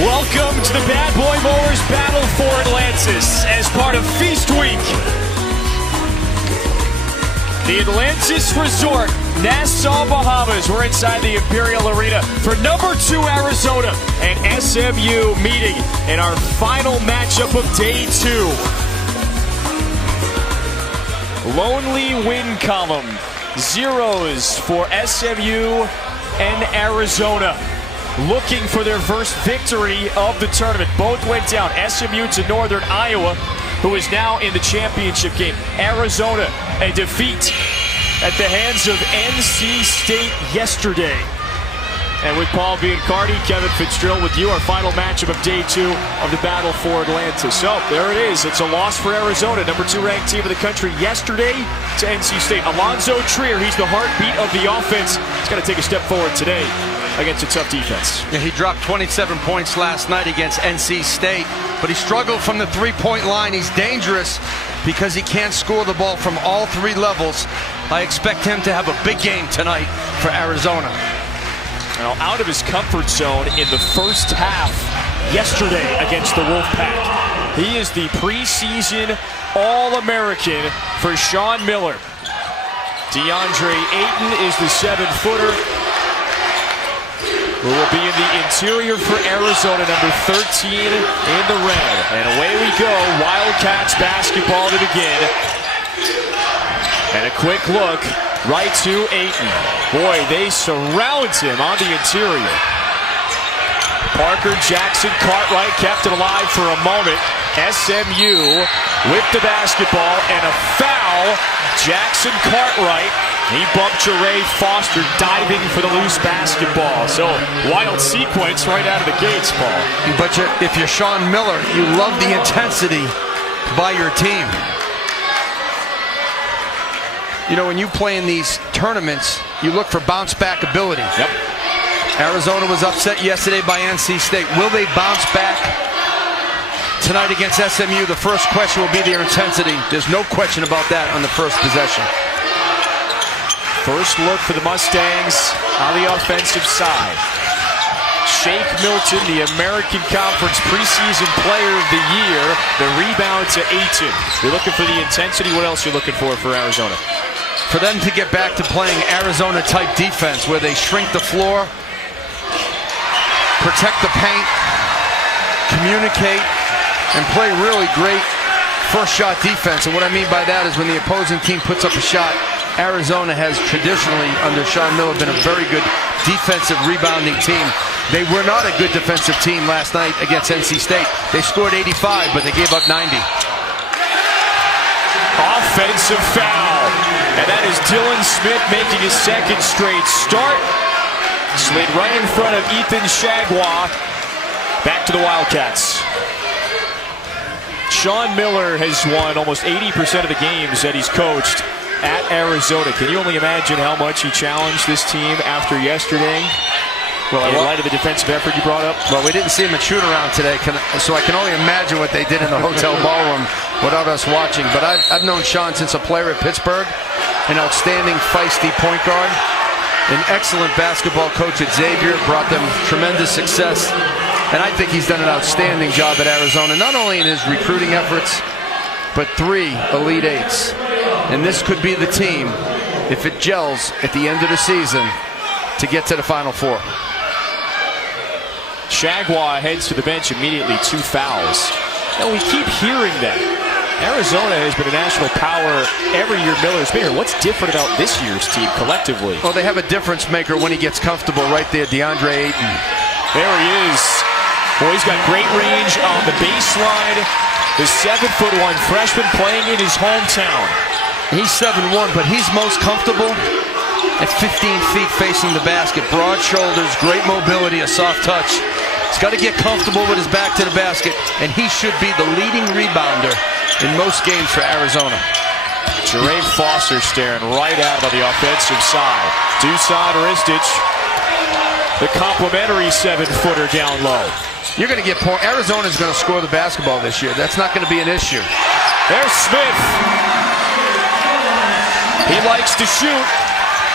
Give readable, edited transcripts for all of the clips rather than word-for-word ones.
Welcome to the Bad Boy Mowers Battle for Atlantis as part of Feast Week. The Atlantis Resort, Nassau, Bahamas. We're inside the Imperial Arena for number 2 Arizona and SMU meeting in our final matchup of day 2. Lonely win column, 0s for SMU and Arizona. Looking for their first victory of the tournament. Both went down. SMU to Northern Iowa, who is now in the championship game. Arizona, a defeat at the hands of NC State yesterday. And with Paul Biancardi, Kevin Fitzgerald with you, our final matchup of day 2 of the Battle for Atlantis. So there it is. It's a loss for Arizona, number 2 ranked team of the country yesterday to NC State. Alonzo Trier, he's the heartbeat of the offense. He's got to take a step forward today against a tough defense. Yeah, he dropped 27 points last night against NC State, but he struggled from the three-point line. He's dangerous because he can't score the ball from all 3 levels. I expect him to have a big game tonight for Arizona. Now, out of his comfort zone in the first half yesterday against the Wolfpack. He is the preseason All-American for Sean Miller. DeAndre Ayton is the 7-footer who will be in the interior for Arizona, number 13 in the red. And away we go, Wildcats basketball to begin. And a quick look right to Ayton. Boy, they surround him on the interior. Parker Jackson Cartwright kept it alive for a moment. SMU with the basketball and a foul. Jackson Cartwright. He bumped Jeray Foster diving for the loose basketball. So, wild sequence right out of the gates, Paul. But if you're Sean Miller, you love the intensity by your team. You know, when you play in these tournaments, you look for bounce-back ability. Yep. Arizona was upset yesterday by NC State. Will they bounce back tonight against SMU? The first question will be their intensity. There's no question about that on the first possession. First look for the Mustangs on the offensive side. Shake Milton, the American Conference preseason player of the year. The rebound to Ayton. You're looking for the intensity. What else are you looking for Arizona? For them to get back to playing Arizona-type defense where they shrink the floor, protect the paint, communicate, and play really great first-shot defense. And what I mean by that is when the opposing team puts up a shot, Arizona has traditionally, under Sean Miller, been a very good defensive rebounding team. They were not a good defensive team last night against NC State. They scored 85, but they gave up 90. Offensive foul. And that is Dylan Smith making his second straight start. Slid right in front of Ethan Shagwa. Back to the Wildcats. Sean Miller has won almost 80% of the games that he's coached at Arizona. Can you only imagine how much he challenged this team after yesterday? Well, in light of the defensive effort you brought up? Well, we didn't see him at shoot-around today, so I can only imagine what they did in the hotel ballroom without us watching. But I've known Sean since a player at Pittsburgh, an outstanding feisty point guard, an excellent basketball coach at Xavier, brought them tremendous success. And I think he's done an outstanding job at Arizona, not only in his recruiting efforts, but 3 Elite Eights. And this could be the team, if it gels at the end of the season, to get to the Final Four. Shagwa heads to the bench immediately, 2 fouls. And we keep hearing that. Arizona has been a national power every year Miller's been here. What's different about this year's team collectively? Well, they have a difference maker when he gets comfortable right there, DeAndre Ayton. There he is. Boy, he's got great range on the baseline. The 7'1" freshman playing in his hometown. He's 7'1", but he's most comfortable at 15 feet facing the basket. Broad shoulders, great mobility, a soft touch. He's got to get comfortable with his back to the basket, and he should be the leading rebounder in most games for Arizona. Jeray Foster staring right out on the offensive side. Dusan Ristic, the complimentary 7-footer down low. You're going to get points. Arizona's going to score the basketball this year. That's not going to be an issue. There's Smith. He likes to shoot.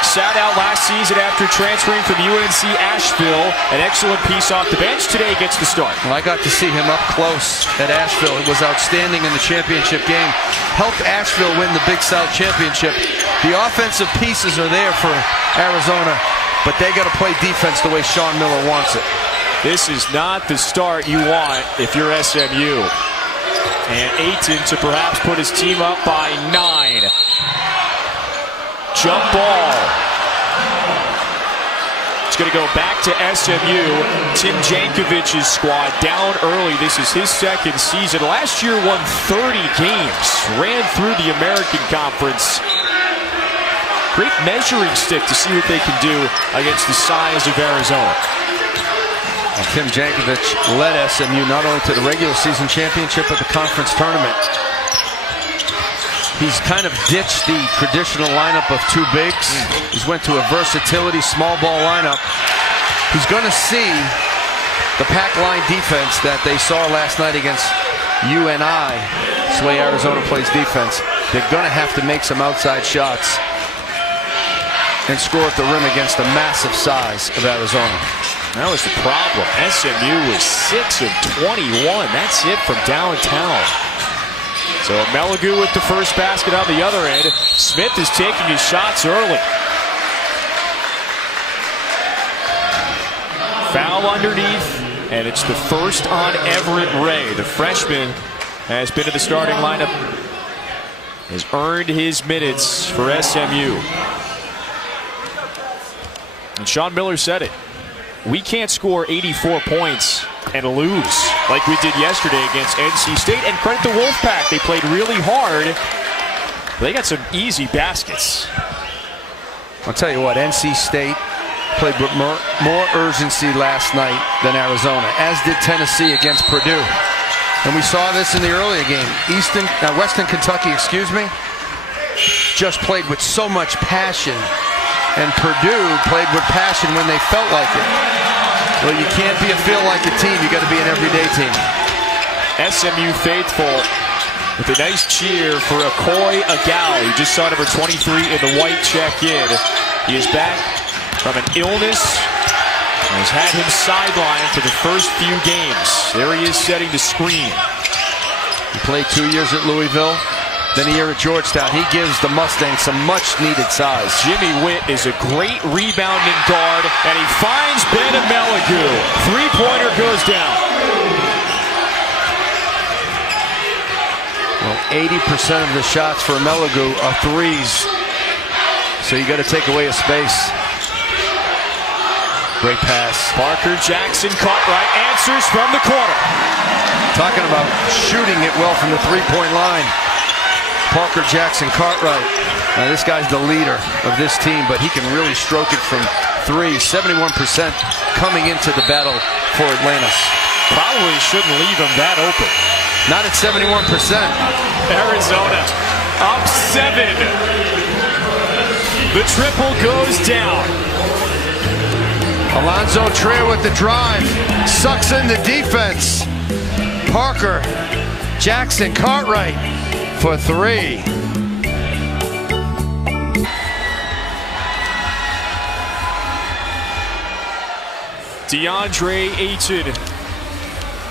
sat out last season after transferring from UNC Asheville. An excellent piece off the bench. Today gets the start. Well, I got to see him up close at Asheville. It was outstanding in the championship game. Helped Asheville win the Big South Championship. The offensive pieces are there for Arizona, but they got to play defense the way Sean Miller wants it. This is not the start you want if you're SMU. And Ayton to perhaps put his team up by 9. Jump ball. It's going to go back to SMU. Tim Jankovic's squad down early. This is his second season. Last year won 30 games. Ran through the American Conference. Great measuring stick to see what they can do against the size of Arizona. Well, Tim Jankovic led SMU not only to the regular season championship but the conference tournament. He's kind of ditched the traditional lineup of 2 bigs. He's went to a versatility small ball lineup. He's going to see the pack line defense that they saw last night against UNI. That's the way Arizona plays defense. They're going to have to make some outside shots and score at the rim against the massive size of Arizona. That was the problem. SMU was 6 of 21. That's it from downtown. So Meligu with the first basket on the other end. Smith is taking his shots early. Foul underneath, and it's the first on Everett Ray. The freshman has been in the starting lineup, has earned his minutes for SMU. And Sean Miller said it. We can't score 84 points and lose like we did yesterday against NC State. And credit the Wolfpack. They played really hard. They got some easy baskets. I'll tell you what, NC State played with more urgency last night than Arizona, as did Tennessee against Purdue. And we saw this in the earlier game. Western Kentucky, just played with so much passion. And Purdue played with passion when they felt like it. Well, you can't be a feel-like-it team. You got to be an everyday team. SMU faithful with a nice cheer for Akoy Agal. He just saw number 23 in the white check-in. He is back from an illness and has had him sidelined for the first few games. There he is setting the screen. He played 2 years at Louisville, then a year at Georgetown. He gives the Mustangs some much-needed size. Jimmy Witt is a great rebounding guard, and he finds Ben Meligu. Three-pointer goes down. Well, 80% of the shots for Meligu are threes, so you got to take away his space. Great pass. Parker Jackson Cartwright answers from the corner. Talking about shooting it well from the three-point line. Parker Jackson Cartwright. Now this guy's the leader of this team, but he can really stroke it from 3. 71% coming into the battle for Atlantis. Probably shouldn't leave him that open. Not at 71%. Arizona up 7. The triple goes down. Alonzo Trier with the drive. Sucks in the defense. Parker Jackson Cartwright for 3. DeAndre Ayton,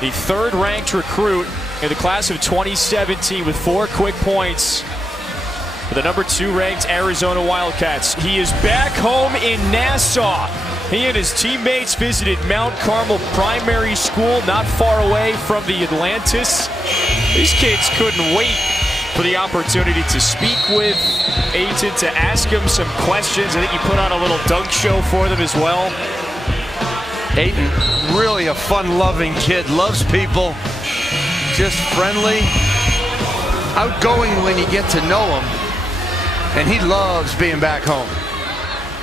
the third-ranked recruit in the class of 2017 with 4 quick points for the number 2-ranked Arizona Wildcats. He is back home in Nassau. He and his teammates visited Mount Carmel Primary School, not far away from the Atlantis. These kids couldn't wait for the opportunity to speak with Ayton, to ask him some questions. I think he put on a little dunk show for them as well. Ayton, really a fun-loving kid, loves people, just friendly, outgoing when you get to know him, and he loves being back home.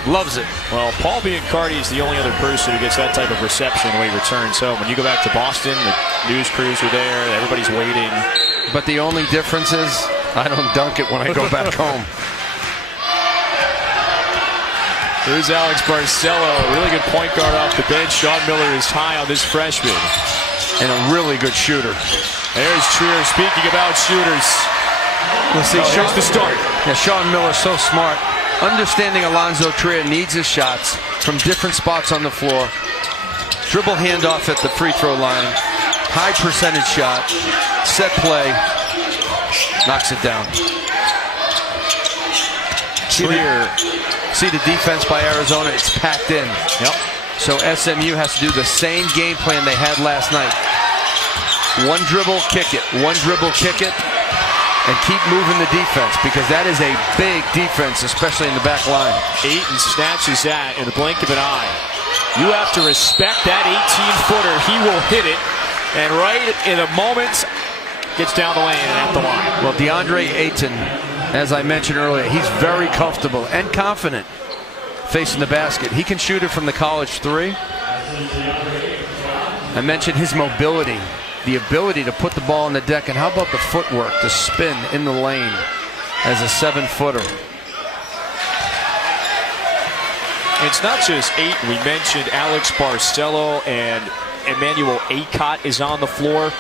Loves it. Well, Paul Biancardi is the only other person who gets that type of reception when he returns home. When you go back to Boston, the news crews are there, everybody's waiting. But the only difference is I don't dunk it when I go back home. Here's Alex Barcelo, a really good point guard off the bench. Sean Miller is high on this freshman. And a really good shooter. There's Trier speaking about shooters. Let's see, here's the start. Yeah, Sean Miller so smart. understanding Alonzo Trier needs his shots from different spots on the floor. Dribble handoff at the free throw line. High percentage shot. Set play. Knocks it down. See the defense by Arizona. It's packed in. Yep. So SMU has to do the same game plan they had last night. One dribble, kick it. One dribble, kick it. And keep moving the defense, because that is a big defense, especially in the back line. Ayton snatches that in the blink of an eye. You have to respect that 18-footer. He will hit it. And right in a moment, gets down the lane and at the line. Well, DeAndre Ayton, as I mentioned earlier, he's very comfortable and confident facing the basket. He can shoot it from the college three. I mentioned his mobility, the ability to put the ball on the deck, and how about the footwork to spin in the lane as a 7-footer. It's not just Ayton. We mentioned Alex Barcelo, and Emmanuel Acott is on the floor.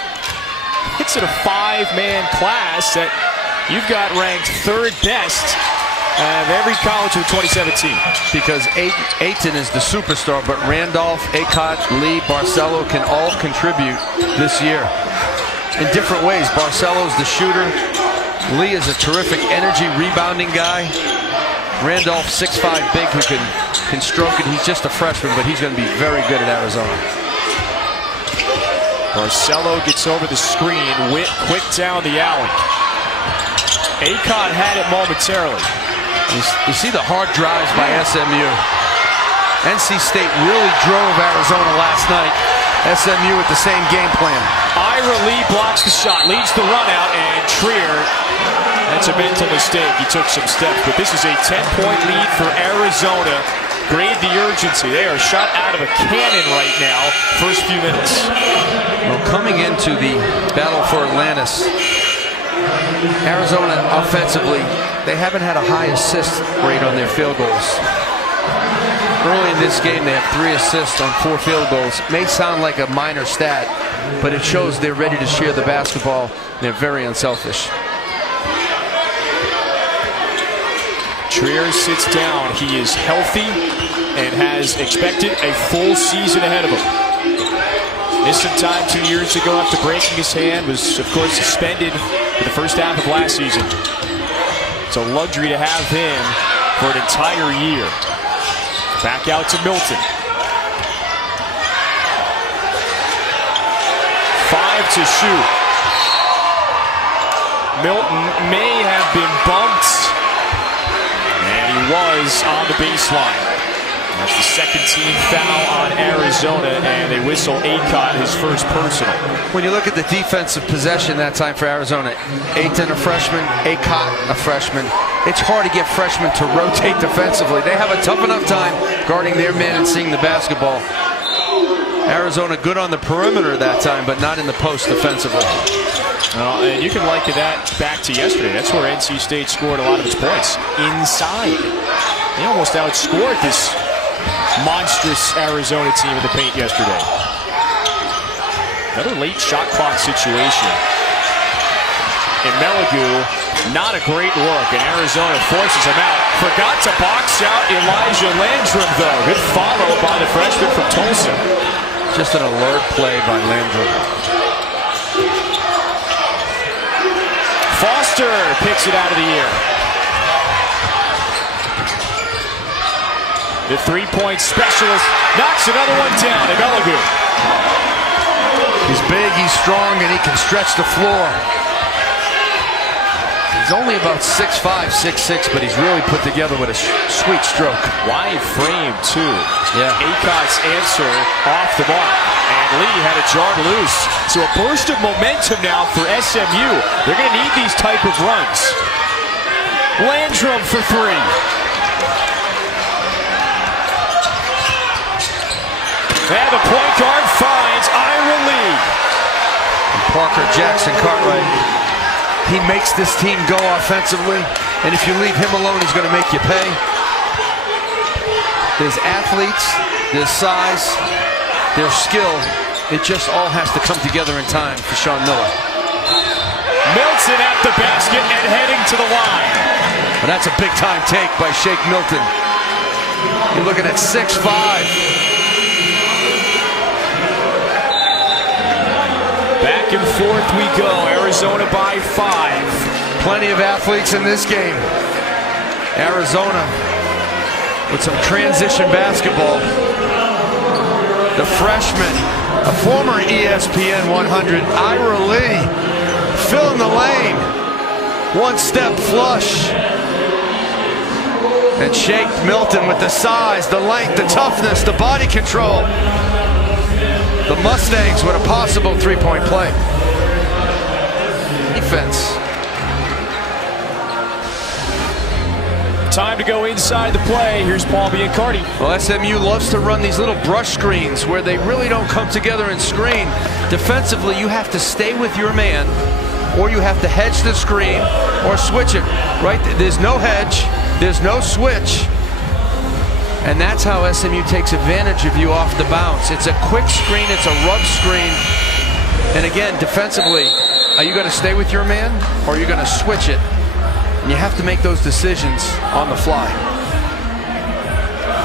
It's in a 5-man class that you've got ranked 3rd best of every college in 2017. Because Ayton is the superstar, but Randolph, Acott, Lee, Barcelo can all contribute this year in different ways. Barcelo's the shooter. Lee is a terrific energy rebounding guy. Randolph, 6'5", big, who can stroke it. He's just a freshman, but he's going to be very good at Arizona. Barcelo gets over the screen, quick down the alley. Acott had it momentarily. You see the hard drives by SMU. NC State really drove Arizona last night. SMU with the same game plan. Ira Lee blocks the shot, leads the run out, and Trier, that's a mental mistake. He took some steps, but this is a 10-point lead for Arizona. Grade the urgency. They are shot out of a cannon right now, first few minutes. Well, coming into the battle for Atlantis, Arizona offensively, they haven't had a high assist rate on their field goals. Early in this game, they have 3 assists on 4 field goals. It may sound like a minor stat, but it shows they're ready to share the basketball. They're very unselfish. Trier sits down. He is healthy and has expected a full season ahead of him. Missed some time 2 years ago after breaking his hand. Was, of course, suspended for the first half of last season. It's a luxury to have him for an entire year. Back out to Milton. 5 to shoot. Milton may have been bumped. And he was on the baseline. That's the second team foul on Arizona, and they whistle Acott his first personal. When you look at the defensive possession that time for Arizona, Ayton a freshman, Acott a freshman. It's hard to get freshmen to rotate defensively. They have a tough enough time guarding their men and seeing the basketball. Arizona good on the perimeter that time, but not in the post defensively. And you can liken that back to yesterday. That's where NC State scored a lot of its points. Inside. They almost outscored this monstrous Arizona team in the paint yesterday. Another late shot clock situation. And Meligu, not a great look, and Arizona forces him out. Forgot to box out Elijah Landrum, though. Good follow by the freshman from Tulsa. Just an alert play by Landrum. Foster picks it out of the air. The three-point specialist knocks another one down at Meligu. He's big, he's strong, and he can stretch the floor. He's only about 6'5", 6'6", but he's really put together with a sweet stroke. Wide frame, too. Yeah. Acott's answer off the mark. And Lee had it jarred loose. So a burst of momentum now for SMU. They're going to need these type of runs. Landrum for 3. And the point guard finds Ira Lee. And Parker Jackson Cartwright. He makes this team go offensively, and if you leave him alone, he's going to make you pay. There's athletes, there's size, there's skill. It just all has to come together in time for Sean Miller. Milton at the basket and heading to the line. Well, that's a big-time take by Shake Milton. You're looking at 6'5". Back and forth we go. Arizona by 5. Plenty of athletes in this game. Arizona with some transition basketball. The freshman, a former ESPN 100, Ira Lee, filling the lane. One-step flush. And Shake Milton with the size, the length, the toughness, the body control. The Mustangs with a possible three-point play. Defense. Time to go inside the play. Here's Paul Biancardi. Well, SMU loves to run these little brush screens where they really don't come together and screen. Defensively, you have to stay with your man, or you have to hedge the screen or switch it. Right? There's no hedge. There's no switch. And that's how SMU takes advantage of you off the bounce. It's a quick screen. It's a rub screen. And again, defensively, are you going to stay with your man, or are you going to switch it? And you have to make those decisions on the fly.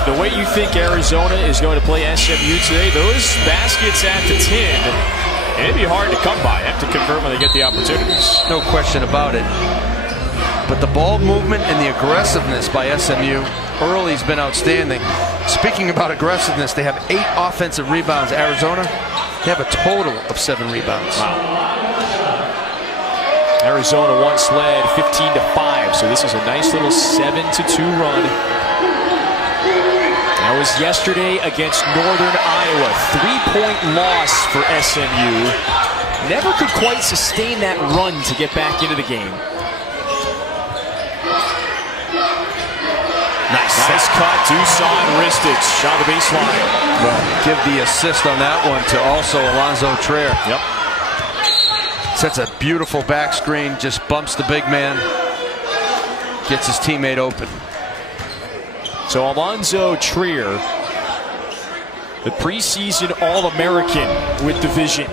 The way you think Arizona is going to play SMU today, those baskets at the 10, it'd be hard to come by. Have to convert when they get the opportunities. No question about it. But the ball movement and the aggressiveness by SMU early has been outstanding. Speaking about aggressiveness, they have 8 offensive rebounds. Arizona, they have a total of 7 rebounds. Wow. Arizona once led 15-5, so this is a nice little 7-2 run. That was yesterday against Northern Iowa. 3-point loss for SMU. Never could quite sustain that run to get back into the game. Nice cut, Dusan Ristic on the baseline. Well, give the assist on that one to also Alonzo Trier. Yep. Sets a beautiful back screen, just bumps the big man, gets his teammate open. So Alonzo Trier, the preseason All-American with division.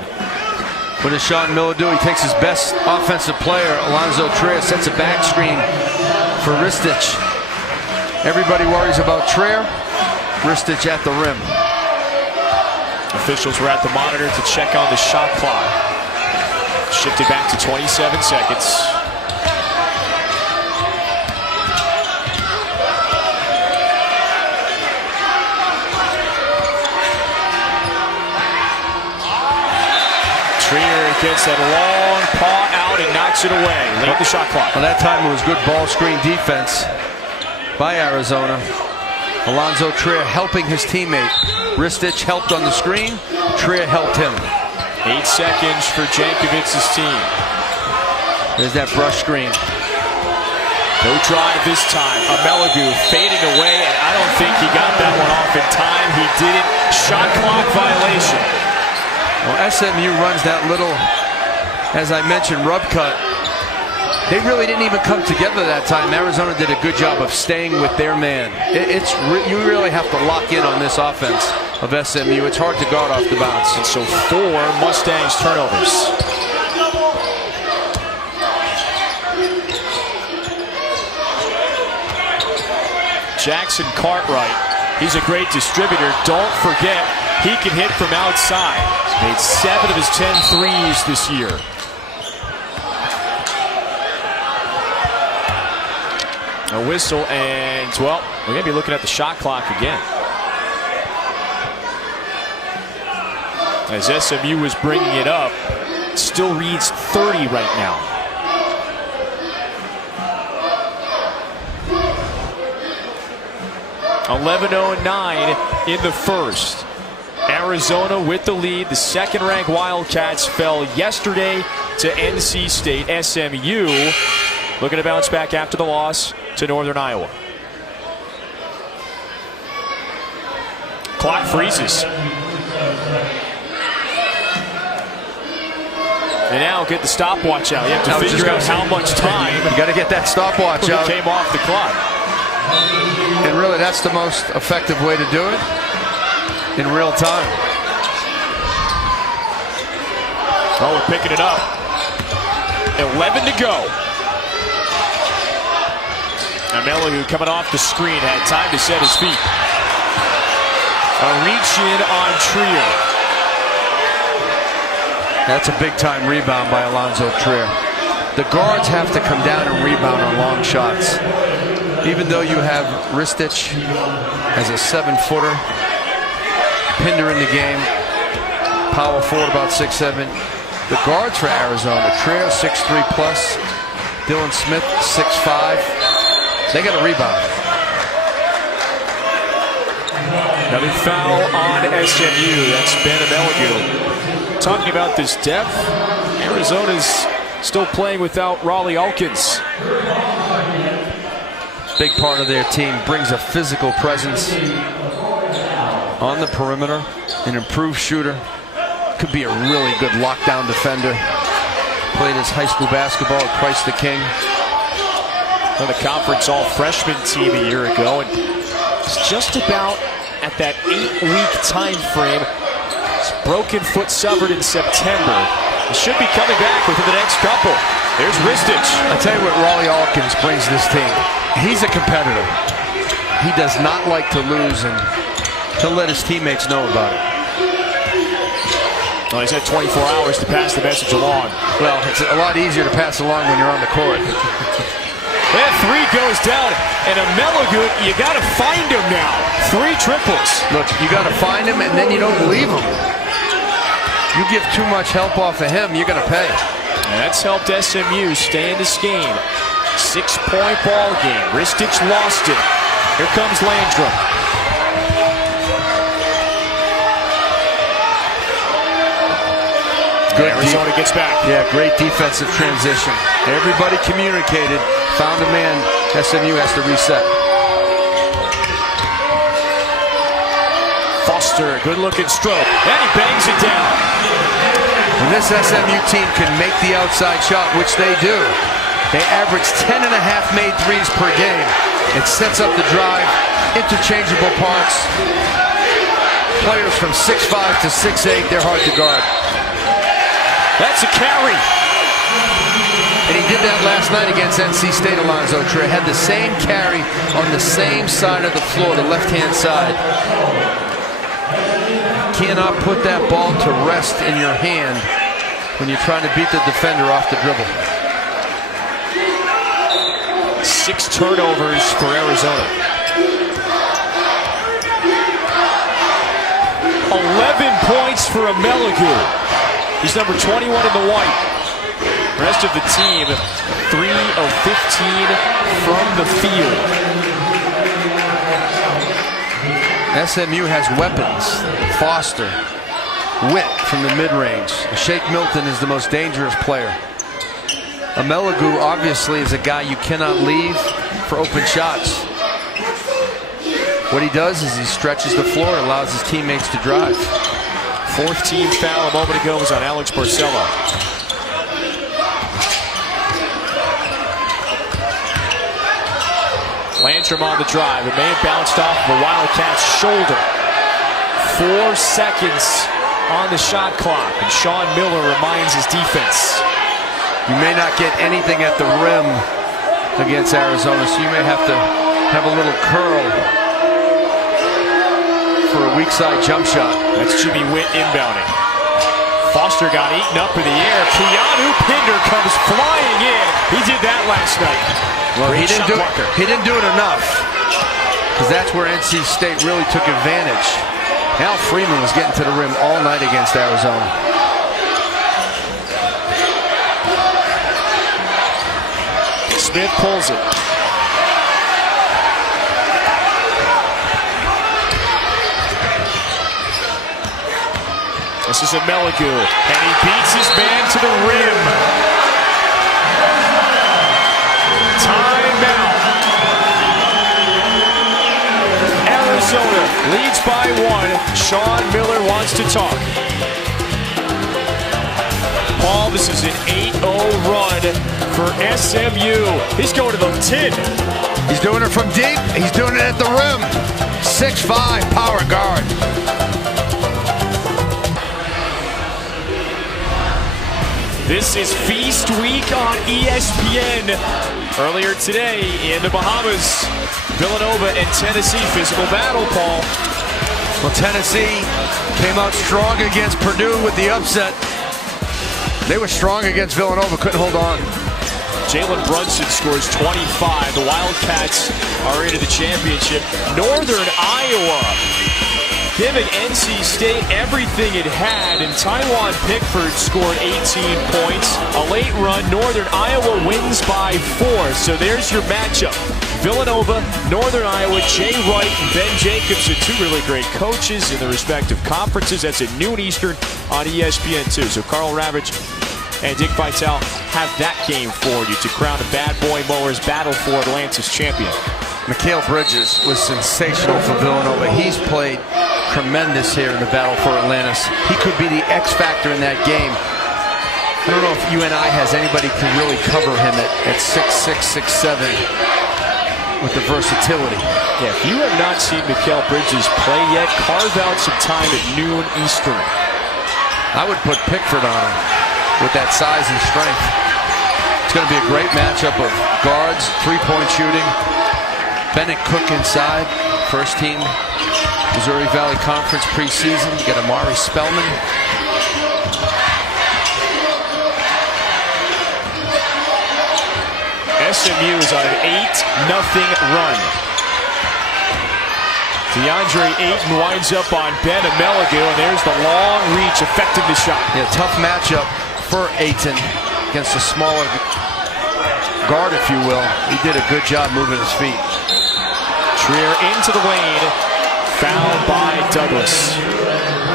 What does Sean Miller do? He takes his best offensive player, Alonzo Trier, sets a back screen for Ristic. Everybody worries about Trier. Ristic at the rim. Officials were at the monitor to check on the shot clock. Shifted back to 27 seconds. Trier gets that long paw out and knocks it away. Late the shot clock. Well, that time it was good ball screen defense by Arizona. Alonzo Trier helping his teammate. Ristic helped on the screen. Trier helped him. 8 seconds for Jankovic's team. There's that brush screen. No drive this time. Amelagu fading away, and I don't think he got that one off in time. He didn't. Shot clock violation. Well, SMU runs that little, as I mentioned, rub cut. They really didn't even come together that time. Arizona did a good job of staying with their man. You really have to lock in on this offense of SMU. It's hard to guard off the bounce. And so 4 Mustangs turnovers. Jackson Cartwright, he's a great distributor. Don't forget, he can hit from outside. Made 7 of his 10 threes this year. A whistle, and, well, we're going to be looking at the shot clock again. As SMU was bringing it up, still reads 30 right now. .11:09 in the first. Arizona with the lead. The second-ranked Wildcats fell yesterday to NC State. SMU looking to bounce back after the loss to Northern Iowa. Clock freezes. And now get the stopwatch out. You have to figure out how much time. You got to get that stopwatch out. Came off the clock. And really, that's the most effective way to do it in real time. Oh, we're picking it up. 11 to go. Meligu coming off the screen, had time to set his feet. A reach in on Trier. That's a big-time rebound by Alonzo Trier. The guards have to come down and rebound on long shots. Even though you have Ristich as a 7-footer, Pinder in the game, power forward about 6'7". The guards for Arizona, Trier 6'3 plus, Dylan Smith 6'5". They got a rebound. Another foul on SMU. That's Ben Meligu. Talking about this depth, Arizona's still playing without Raleigh Elkins. Big part of their team, brings a physical presence on the perimeter, an improved shooter. Could be a really good lockdown defender. Played his high school basketball at Christ the King. On the conference all-freshman team a year ago, and it's just about at that 8-week time frame. His broken foot severed in September. He should be coming back within the next couple. There's Ristich. I tell you what Raleigh Elkins brings this team. He's a competitor. He does not like to lose, and he'll let his teammates know about it. Well, he's had 24 hours to pass the message along. Well, it's a lot easier to pass along when you're on the court. That three goes down, and Meligu, you got to find him now. 3 triples. Look, you got to find him, and then you don't leave him. You give too much help off of him, you're going to pay. And that's helped SMU stay in this game. 6-point ball game. Ristich lost it. Here comes Landrum. Good Arizona gets back. Yeah, great defensive transition. Everybody communicated, found a man. SMU has to reset. Foster, good-looking stroke, and he bangs it down. When this SMU team can make the outside shot, which they do, they average 10.5 made threes per game. It sets up the drive, interchangeable parts. Players from 6'5 to 6'8, they're hard to guard. That's a carry. And he did that last night against NC State. Alonzo Trier had the same carry on the same side of the floor, the left-hand side. Cannot put that ball to rest in your hand when you're trying to beat the defender off the dribble. 6 turnovers for Arizona. 11 points for Meligu. He's number 21 in the white. The rest of the team, 3 of 15 from the field. SMU has weapons. Foster, Witt from the mid-range. Shake Milton is the most dangerous player. Meligu obviously is a guy you cannot leave for open shots. What he does is he stretches the floor, allows his teammates to drive. 4th team foul a moment ago was on Alex Barcelo. Landrum on the drive. It may have bounced off of a Wildcat's shoulder. 4 seconds on the shot clock, and Sean Miller reminds his defense. You may not get anything at the rim against Arizona, so you may have to have a little curl for a weak side jump shot. That's Jimmy Witt inbounding. Foster got eaten up in the air. Keanu Pinder comes flying in. He did that last night. Well, he didn't do it enough, because that's where NC State really took advantage. Al Freeman was getting to the rim all night against Arizona. Smith pulls it. This is Meligu, and he beats his man to the rim. Timeout. Arizona leads by 1. Sean Miller wants to talk. Paul, this is an 8-0 run for SMU. He's going to the 10. He's doing it from deep. He's doing it at the rim. 6'5", power guard. This is Feast Week on ESPN. Earlier today in the Bahamas, Villanova and Tennessee physical battle, Paul. Well, Tennessee came out strong against Purdue with the upset. They were strong against Villanova, couldn't hold on. Jalen Brunson scores 25. The Wildcats are into the championship. Northern Iowa giving NC State everything it had, and Taiwan Pickford scored 18 points. A late run, Northern Iowa wins by 4. So there's your matchup. Villanova, Northern Iowa, Jay Wright and Ben Jacobson, two really great coaches in the respective conferences. That's at noon Eastern on ESPN2. So Carl Ravitch and Dick Vitale have that game for you to crown a Bad Boy Mowers Battle for Atlantis champion. Mikal Bridges was sensational for Villanova. He's played tremendous here in the Battle for Atlantis. He could be the X factor in that game. I don't know if UNI has anybody who can really cover him at 6'6", 6'7", with the versatility. Yeah, if you have not seen Mikal Bridges play yet, carve out some time at noon Eastern. I would put Pickford on him with that size and strength. It's going to be a great matchup of guards, three-point shooting. Bennett Cook inside, first team Missouri Valley Conference preseason. You got Amari Spellman. SMU is on an 8-0 run. DeAndre Ayton winds up on Ben Ameligu, and there's the long reach affecting the shot. Yeah, tough matchup for Ayton against a smaller guard, if you will. He did a good job moving his feet. Trier into the lane, fouled by Douglas.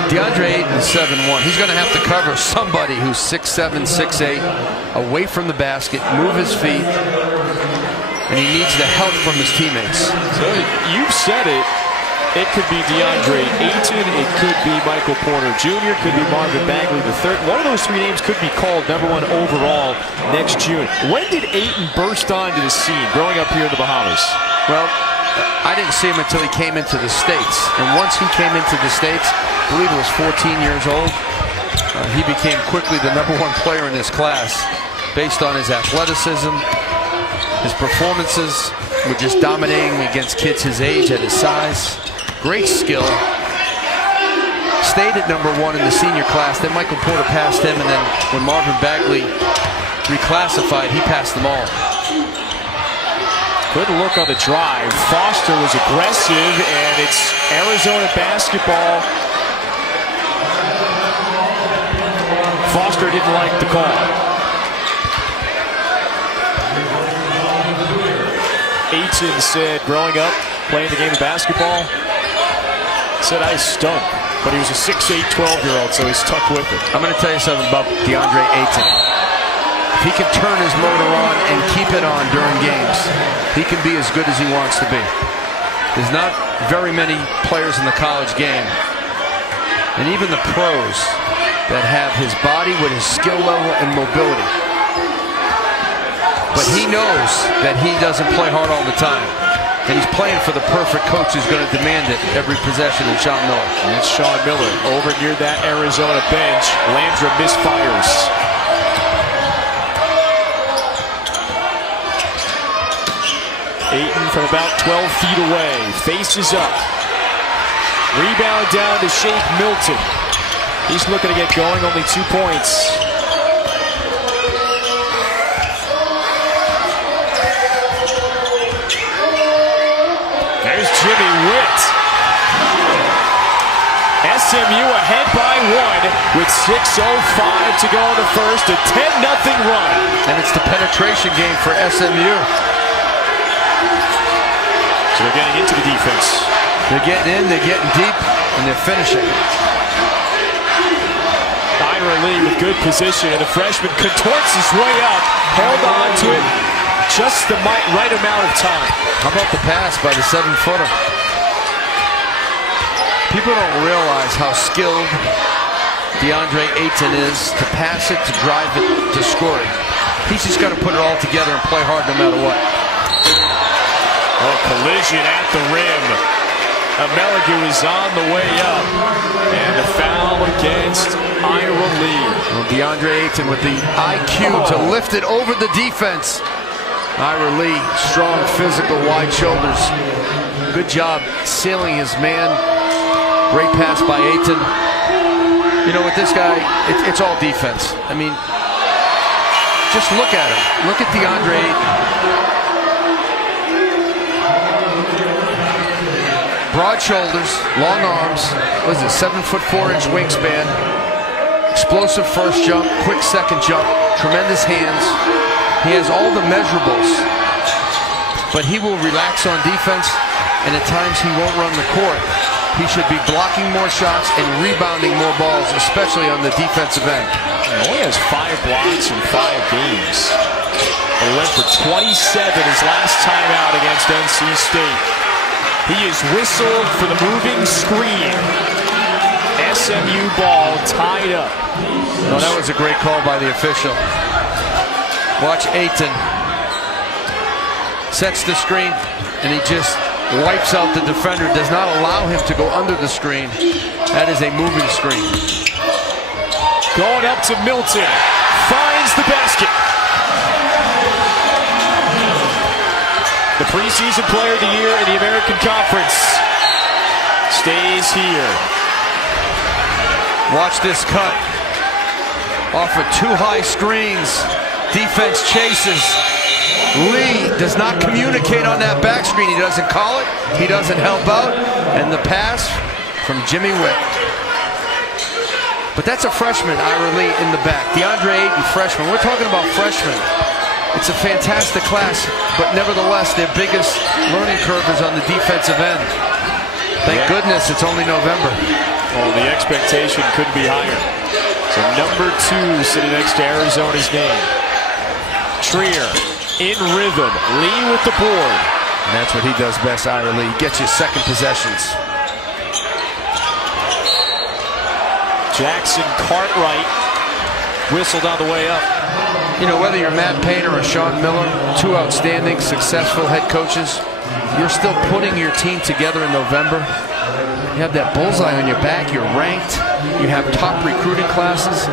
DeAndre Ayton is 7'1". He's going to have to cover somebody who's 6'7", 6'8", away from the basket, move his feet, and he needs the help from his teammates. So you've said it. It could be DeAndre Ayton, it could be Michael Porter Jr., could be Marvin Bagley III. One of those three names could be called #1 overall next June. When did Ayton burst onto the scene growing up here in the Bahamas? Well, I didn't see him until he came into the States. And once he came into the States, I believe he was 14 years old, he became quickly the #1 player in his class based on his athleticism, his performances were just dominating against kids his age at his size. Great skill. Stayed at #1 in the senior class. Then Michael Porter passed him, and then when Marvin Bagley reclassified, he passed them all. Good look on the drive. Foster was aggressive, and it's Arizona basketball. Foster didn't like the call. Ayton said, growing up, playing the game of basketball, said I stunk, but he was a 6'8", 12-year-old, so he's stuck with it. I'm going to tell you something about DeAndre Ayton. If he can turn his motor on and keep it on during games, he can be as good as he wants to be. There's not very many players in the college game, and even the pros, that have his body with his skill level and mobility. But he knows that he doesn't play hard all the time. And he's playing for the perfect coach who's going to demand it every possession in Sean Miller. And it's Sean Miller over near that Arizona bench. Landra misfires. Ayton from about 12 feet away. Faces up. Rebound down to Shake Milton. He's looking to get going, only 2 points. There's Jimmy Witt. SMU ahead by 1 with 6:05 to go in the first. A 10-0 run. And it's the penetration game for SMU. So they're getting into the defense. They're getting in, they're getting deep, and they're finishing. Ira Lee with good position, and the freshman contorts his way up, held on to it just the right amount of time. How about the pass by the 7-footer? People don't realize how skilled DeAndre Ayton is to pass it, to drive it, to score it. He's just got to put it all together and play hard no matter what. Oh, collision at the rim. Ameligu is on the way up. And the foul against Ira lead. Well, DeAndre Ayton with the IQ to lift it over the defense. Ira Lee, strong, physical, wide shoulders. Good job sailing his man. Great pass by Ayton. You know, with this guy, it's all defense. I mean, just look at him. Look at DeAndre Ayton. Broad shoulders, long arms. What is it, 7'4" wingspan. Explosive first jump, quick second jump, tremendous hands. He has all the measurables, but he will relax on defense, and at times he won't run the court. He should be blocking more shots and rebounding more balls, especially on the defensive end. He only has 5 blocks in 5 games. But he went for 27 his last time out against NC State. He is whistled for the moving screen. SMU ball tied up. No, that was a great call by the official. Watch Ayton. Sets the screen, and he just wipes out the defender, does not allow him to go under the screen. That is a moving screen. Going up to Milton, finds the basket. The preseason player of the year in the American Conference stays here. Watch this cut. Off of 2 high screens. Defense chases. Lee does not communicate on that back screen. He doesn't call it. He doesn't help out. And the pass from Jimmy Witt. But that's a freshman, Ira Lee, in the back. DeAndre Ayton, freshman. We're talking about freshmen. It's a fantastic class, but nevertheless, their biggest learning curve is on the defensive end. Thank goodness it's only November. Well, the expectation couldn't be higher. So number 2 sitting next to Arizona's name. Trier. In rhythm, Lee with the board. And that's what he does best, Ira Lee. Gets you second possessions. Jackson Cartwright whistled on the way up. You know, whether you're Matt Painter or Sean Miller, 2 outstanding, successful head coaches, you're still putting your team together in November. You have that bullseye on your back. You're ranked. You have top recruiting classes.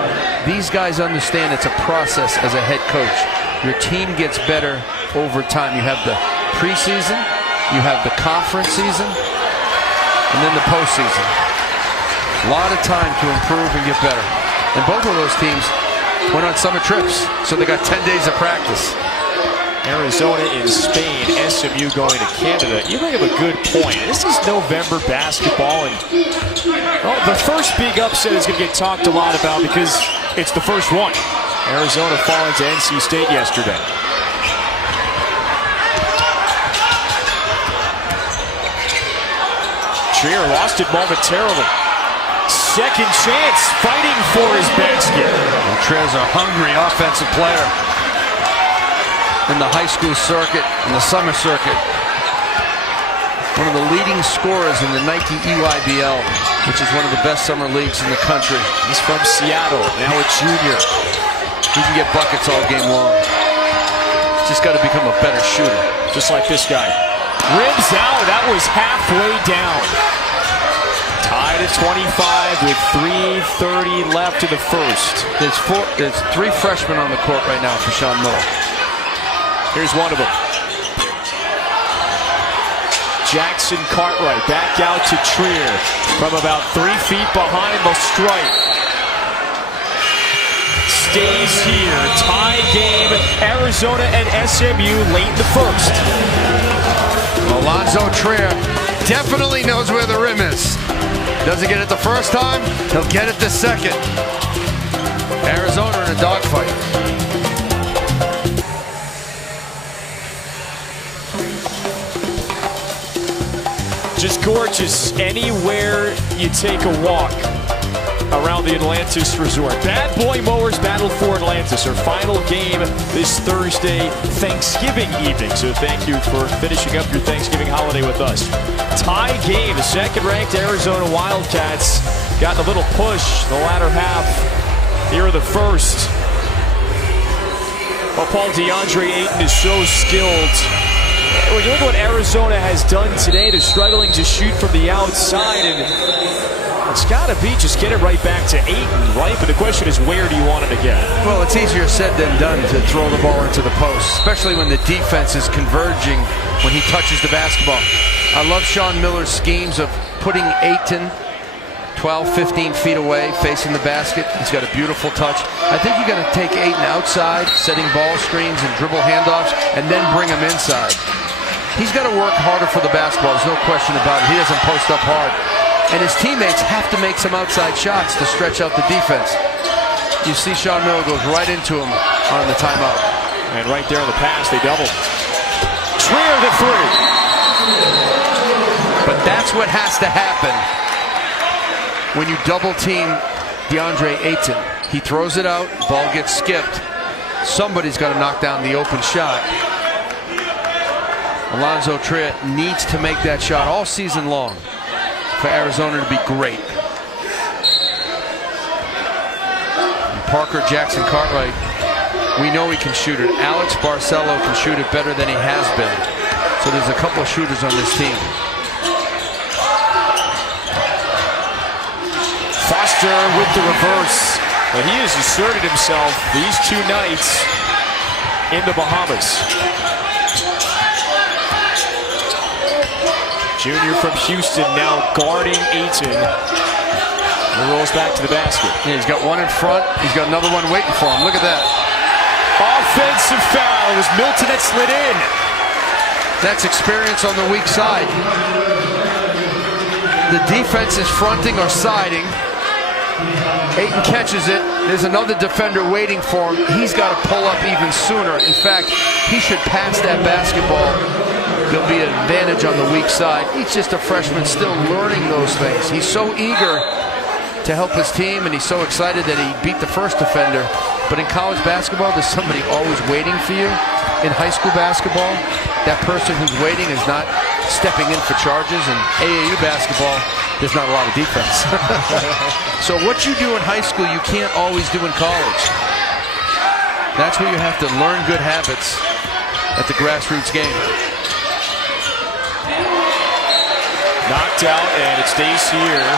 These guys understand it's a process as a head coach. Your team gets better over time. You have the preseason, you have the conference season, and then the postseason. A lot of time to improve and get better. And both of those teams went on summer trips, so they got 10 days of practice. Arizona in Spain, SMU going to Canada. You bring up a good point. This is November basketball, and well, the first big upset is going to get talked a lot about because it's the first one. Arizona falling to NC State yesterday. Trier lost it momentarily. Second chance, fighting for his basket. Trier's a hungry offensive player in the high school circuit, in the summer circuit. One of the leading scorers in the Nike EYBL, which is one of the best summer leagues in the country. He's from Seattle, now a junior. He can get buckets all game long. Just got to become a better shooter. Just like this guy. Ribs out, that was halfway down. Tied at 25 with 3:30 left in the first. There's 3 freshmen on the court right now for Sean Miller. Here's one of them. Jackson Cartwright back out to Trier from about 3 feet behind the stripe. Stays here. Tie game. Arizona and SMU late in the first. Alonzo Trier definitely knows where the rim is. Doesn't get it the first time, he'll get it the second. Arizona in a dogfight. Just gorgeous anywhere you take a walk around the Atlantis Resort. Bad Boy Mowers battle for Atlantis. Our final game this Thursday, Thanksgiving evening. So thank you for finishing up your Thanksgiving holiday with us. Tie game. The second-ranked Arizona Wildcats got a little push in the latter half here in the first. Well, Paul, DeAndre Ayton is so skilled. When you look at what Arizona has done today, they're struggling to shoot from the outside, and It's got to be just get it right back to Ayton, right? But the question is, where do you want him to get? Well, it's easier said than done to throw the ball into the post, especially when the defense is converging when he touches the basketball. I love Sean Miller's schemes of putting Ayton 12, 15 feet away, facing the basket. He's got a beautiful touch. I think you're going to take Ayton outside, setting ball screens and dribble handoffs, and then bring him inside. He's got to work harder for the basketball. There's no question about it. He doesn't post up hard. And his teammates have to make some outside shots to stretch out the defense. You see Sean Miller goes right into him on the timeout. And right there on the pass, they double. Trier the three. But that's what has to happen when you double team DeAndre Ayton. He throws it out, ball gets skipped. Somebody's got to knock down the open shot. Alonzo Trier needs to make that shot all season long for Arizona to be great. And Parker Jackson Cartwright, we know he can shoot it. Alex Barcelo can shoot it better than he has been. So there's a couple of shooters on this team. Foster with the reverse. But he has asserted himself these two nights in the Bahamas. Junior from Houston now guarding Ayton. He rolls back to the basket. Yeah, he's got one in front. He's got another one waiting for him. Look at that. Offensive foul. It was Milton that slid in. That's experience on the weak side. The defense is fronting or siding. Ayton catches it. There's another defender waiting for him. He's got to pull up even sooner. In fact, he should pass that basketball. There'll be an advantage on the weak side. He's just a freshman still learning those things. He's so eager to help his team, and he's so excited that he beat the first defender. But in college basketball, there's somebody always waiting for you. In high school basketball, that person who's waiting is not stepping in for charges. In AAU basketball, there's not a lot of defense. So what you do in high school, you can't always do in college. That's where you have to learn good habits at the grassroots game. Knocked out, and it stays here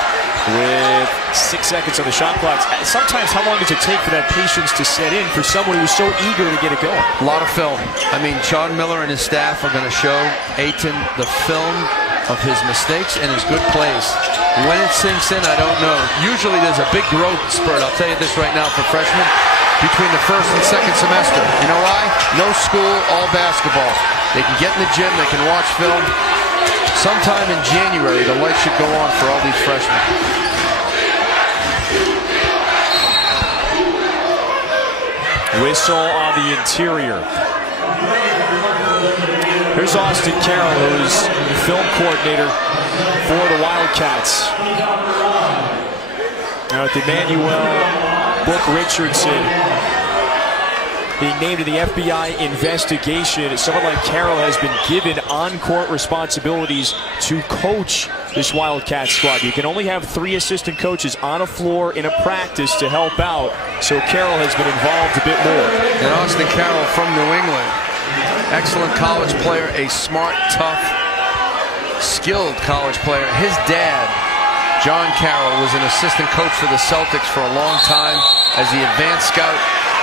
with 6 seconds on the shot clock. Sometimes, how long does it take for that patience to set in for someone who's so eager to get it going? A lot of film. I mean, Sean Miller and his staff are going to show Ayton the film of his mistakes and his good plays. When it sinks in, I don't know. Usually there's a big growth spurt. I'll tell you this right now for freshmen, between the first and second semester. You know why? No school, all basketball. They can get in the gym, they can watch film. Sometime in January, the lights should go on for all these freshmen. Whistle on the interior. Here's Austin Carroll, who's film coordinator for the Wildcats. Now with Emmanuel Book Richardson being named in the FBI investigation, someone like Carroll has been given on-court responsibilities to coach this Wildcat squad. You can only have 3 assistant coaches on a floor in a practice to help out, so Carroll has been involved a bit more. And Austin Carroll from New England, excellent college player, a smart, tough, skilled college player. His dad, John Carroll, was an assistant coach for the Celtics for a long time as the advanced scout,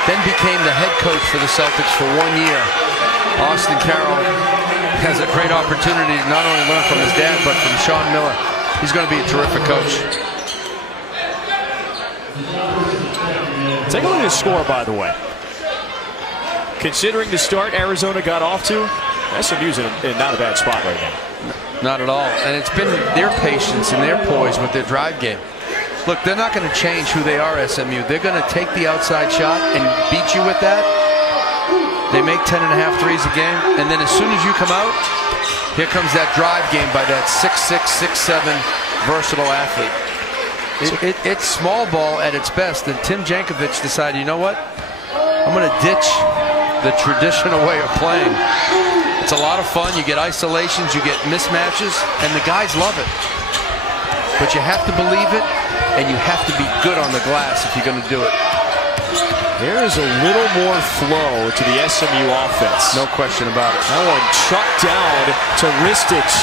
then became the head coach for the Celtics for 1 year. Austin Carroll has a great opportunity to not only learn from his dad, but from Sean Miller. He's going to be a terrific coach. Take a look at his score, by the way. Considering the start Arizona got off to, SMU's in not a bad spot right now. Not at all. And it's been their patience and their poise with their drive game. Look, they're not going to change who they are, SMU. They're going to take the outside shot and beat you with that. They make 10.5 threes a game, and then as soon as you come out, here comes that drive game by that 6'6", 6'7" versatile athlete. It's small ball at its best, and Tim Jankovic decided, you know what? I'm going to ditch the traditional way of playing. It's a lot of fun. You get isolations, you get mismatches, and the guys love it. But you have to believe it, and you have to be good on the glass if you're going to do it. There is a little more flow to the SMU offense. No question about it. That one chucked down to Ristich.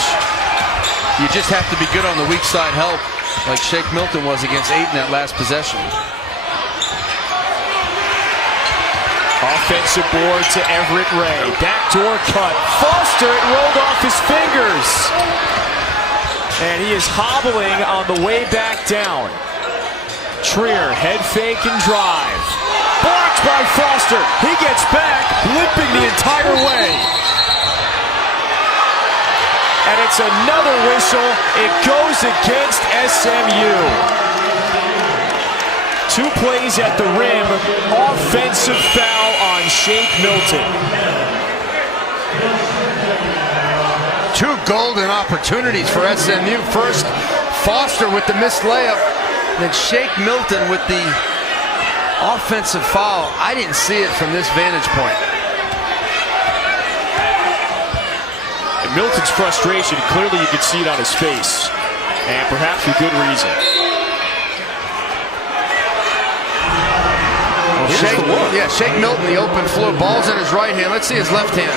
You just have to be good on the weak side help. like Shake Milton was against Ayton that last possession. Offensive board to Everett Ray. Backdoor cut. Foster, it rolled off his fingers. And he is hobbling on the way back down. Trier, head fake and drive. Blocked by Foster. He gets back, limping the entire way. And it's another whistle. It goes against SMU. 2 plays at the rim. Offensive foul on Shake Milton. 2 golden opportunities for SMU. First, Foster with the missed layup. Then Shake Milton with the offensive foul. I didn't see it from this vantage point. And Milton's frustration, clearly you could see it on his face. And perhaps for good reason. Shake Milton, the open floor. Ball's in his right hand. Let's see his left hand.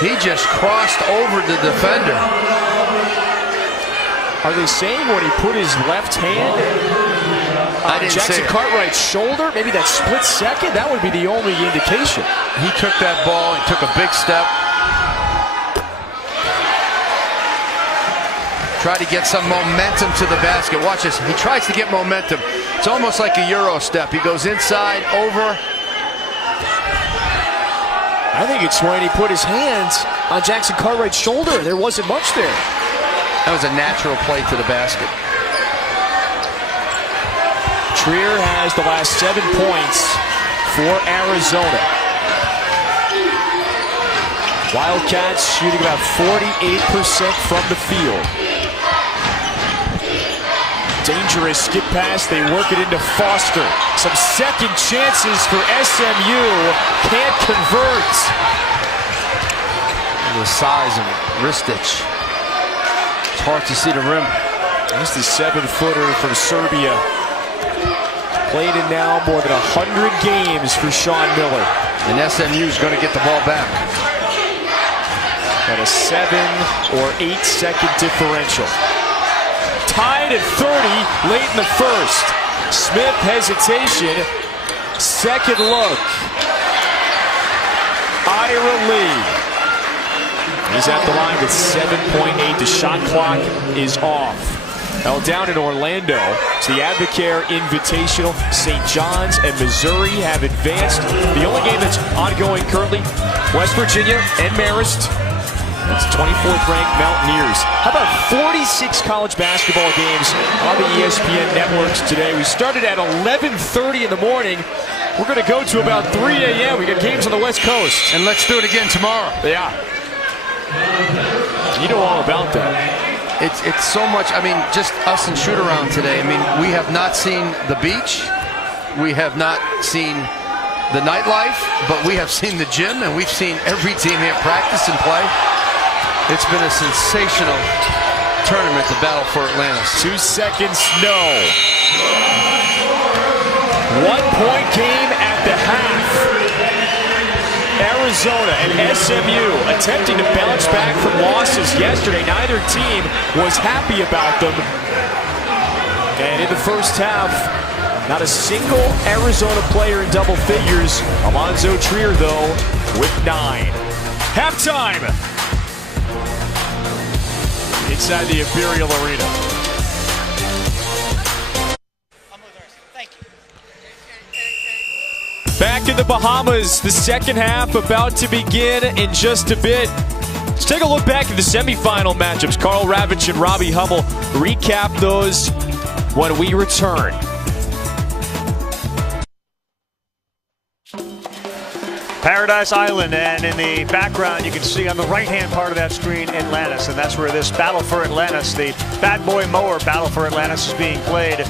He just crossed over the defender. Are they saying when he put his left hand on Jackson Cartwright's shoulder, maybe that split second? That would be the only indication. He took that ball, he took a big step. Tried to get some momentum to the basket. Watch this. He tries to get momentum. It's almost like a Euro step. He goes inside, over. I think it's when he put his hands on Jackson Cartwright's shoulder. There wasn't much there. That was a natural play to the basket. Trier has the last 7 points for Arizona. Wildcats shooting about 48% from the field. Dangerous skip pass, they work it into Foster. Some second chances for SMU, can't convert. The size of Ristic. It's hard to see the rim. This is the 7-footer from Serbia. Played in now more than 100 games for Sean Miller. And SMU is going to get the ball back. At a 7 or 8 second differential. Tied at 30 late in the first. Smith hesitation. Second look. Ira Lee. He's at the line with 7.8. The shot clock is off. Now down in Orlando, it's the Advocare Invitational. St. John's and Missouri have advanced. The only game that's ongoing currently, West Virginia and Marist. That's 24th ranked Mountaineers. How about 46 college basketball games on the ESPN networks today? We started at 11:30 in the morning. We're going to go to about 3 a.m. We got games on the West Coast. And let's do it again tomorrow. Yeah. You know all about that. It's so much. I mean, just us and shoot around today. I mean, we have not seen the beach. We have not seen the nightlife, but we have seen the gym, and we've seen every team here practice and play. It's been a sensational tournament, the battle for Atlantis. 2 seconds, no. 1-point game at the half. Arizona and SMU attempting to bounce back from losses yesterday. Neither team was happy about them. And in the first half, not a single Arizona player in double figures. Alonzo Trier, though, with 9. Halftime! Inside the Imperial Arena. Back in the Bahamas, the second half about to begin in just a bit. Let's take a look back at the semifinal matchups. Carl Ravitch and Robbie Hummel recap those when we return. Paradise Island, and in the background you can see on the right-hand part of that screen Atlantis, and that's where this Battle for Atlantis, the Bad Boy Mower Battle for Atlantis, is being played.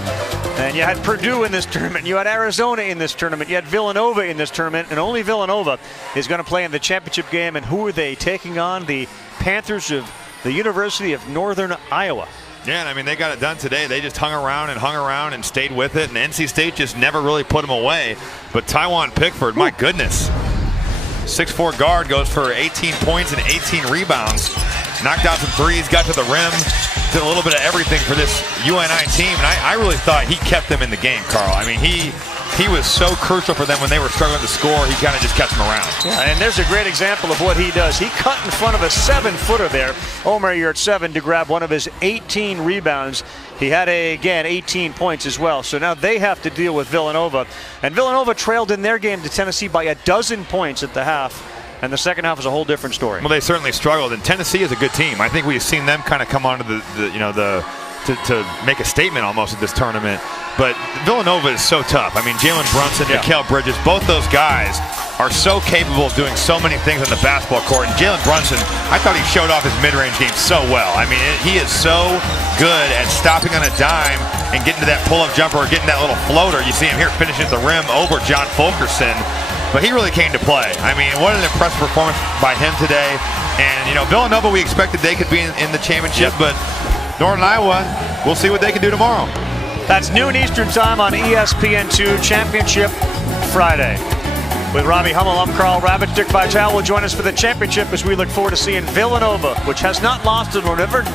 And you had Purdue in this tournament, you had Arizona in this tournament, you had Villanova in this tournament, and only Villanova is going to play in the championship game. And who are they taking on? The Panthers of the University of Northern Iowa. Yeah, and I mean, they got it done today. They just hung around and stayed with it, and NC State just never really put them away. But Tywan Pickford, my goodness. 6'4" guard goes for 18 points and 18 rebounds. knocked out some threes, got to the rim, did a little bit of everything for this UNI team. And I really thought he kept them in the game, Carl. I mean, he was so crucial for them when they were struggling to score. He kind of just kept them around. Yeah, and there's a great example of what he does. He cut in front of a 7-footer there. Omer Yurtseven to grab one of his 18 rebounds. He had, again, 18 points as well. So now they have to deal with Villanova. And Villanova trailed in their game to Tennessee by 12 points at the half. And the second half was a whole different story. Well, they certainly struggled. And Tennessee is a good team. I think we've seen them kind of come onto to make a statement almost at this tournament. But Villanova is so tough. I mean, Jalen Brunson, Mikal Bridges, both those guys are so capable of doing so many things on the basketball court. And Jalen Brunson, I thought he showed off his mid-range game so well. I mean, he is so good at stopping on a dime and getting to that pull-up jumper or getting that little floater. You see him here finishing at the rim over John Fulkerson. But he really came to play. I mean, what an impressive performance by him today. And, you know, Villanova, we expected they could be in the championship, but Northern Iowa, we'll see what they can do tomorrow. That's noon Eastern time on ESPN2 Championship Friday. With Robbie Hummel, I'm Carl Rabbit. Dick Vitale will join us for the championship as we look forward to seeing Villanova, which has not lost a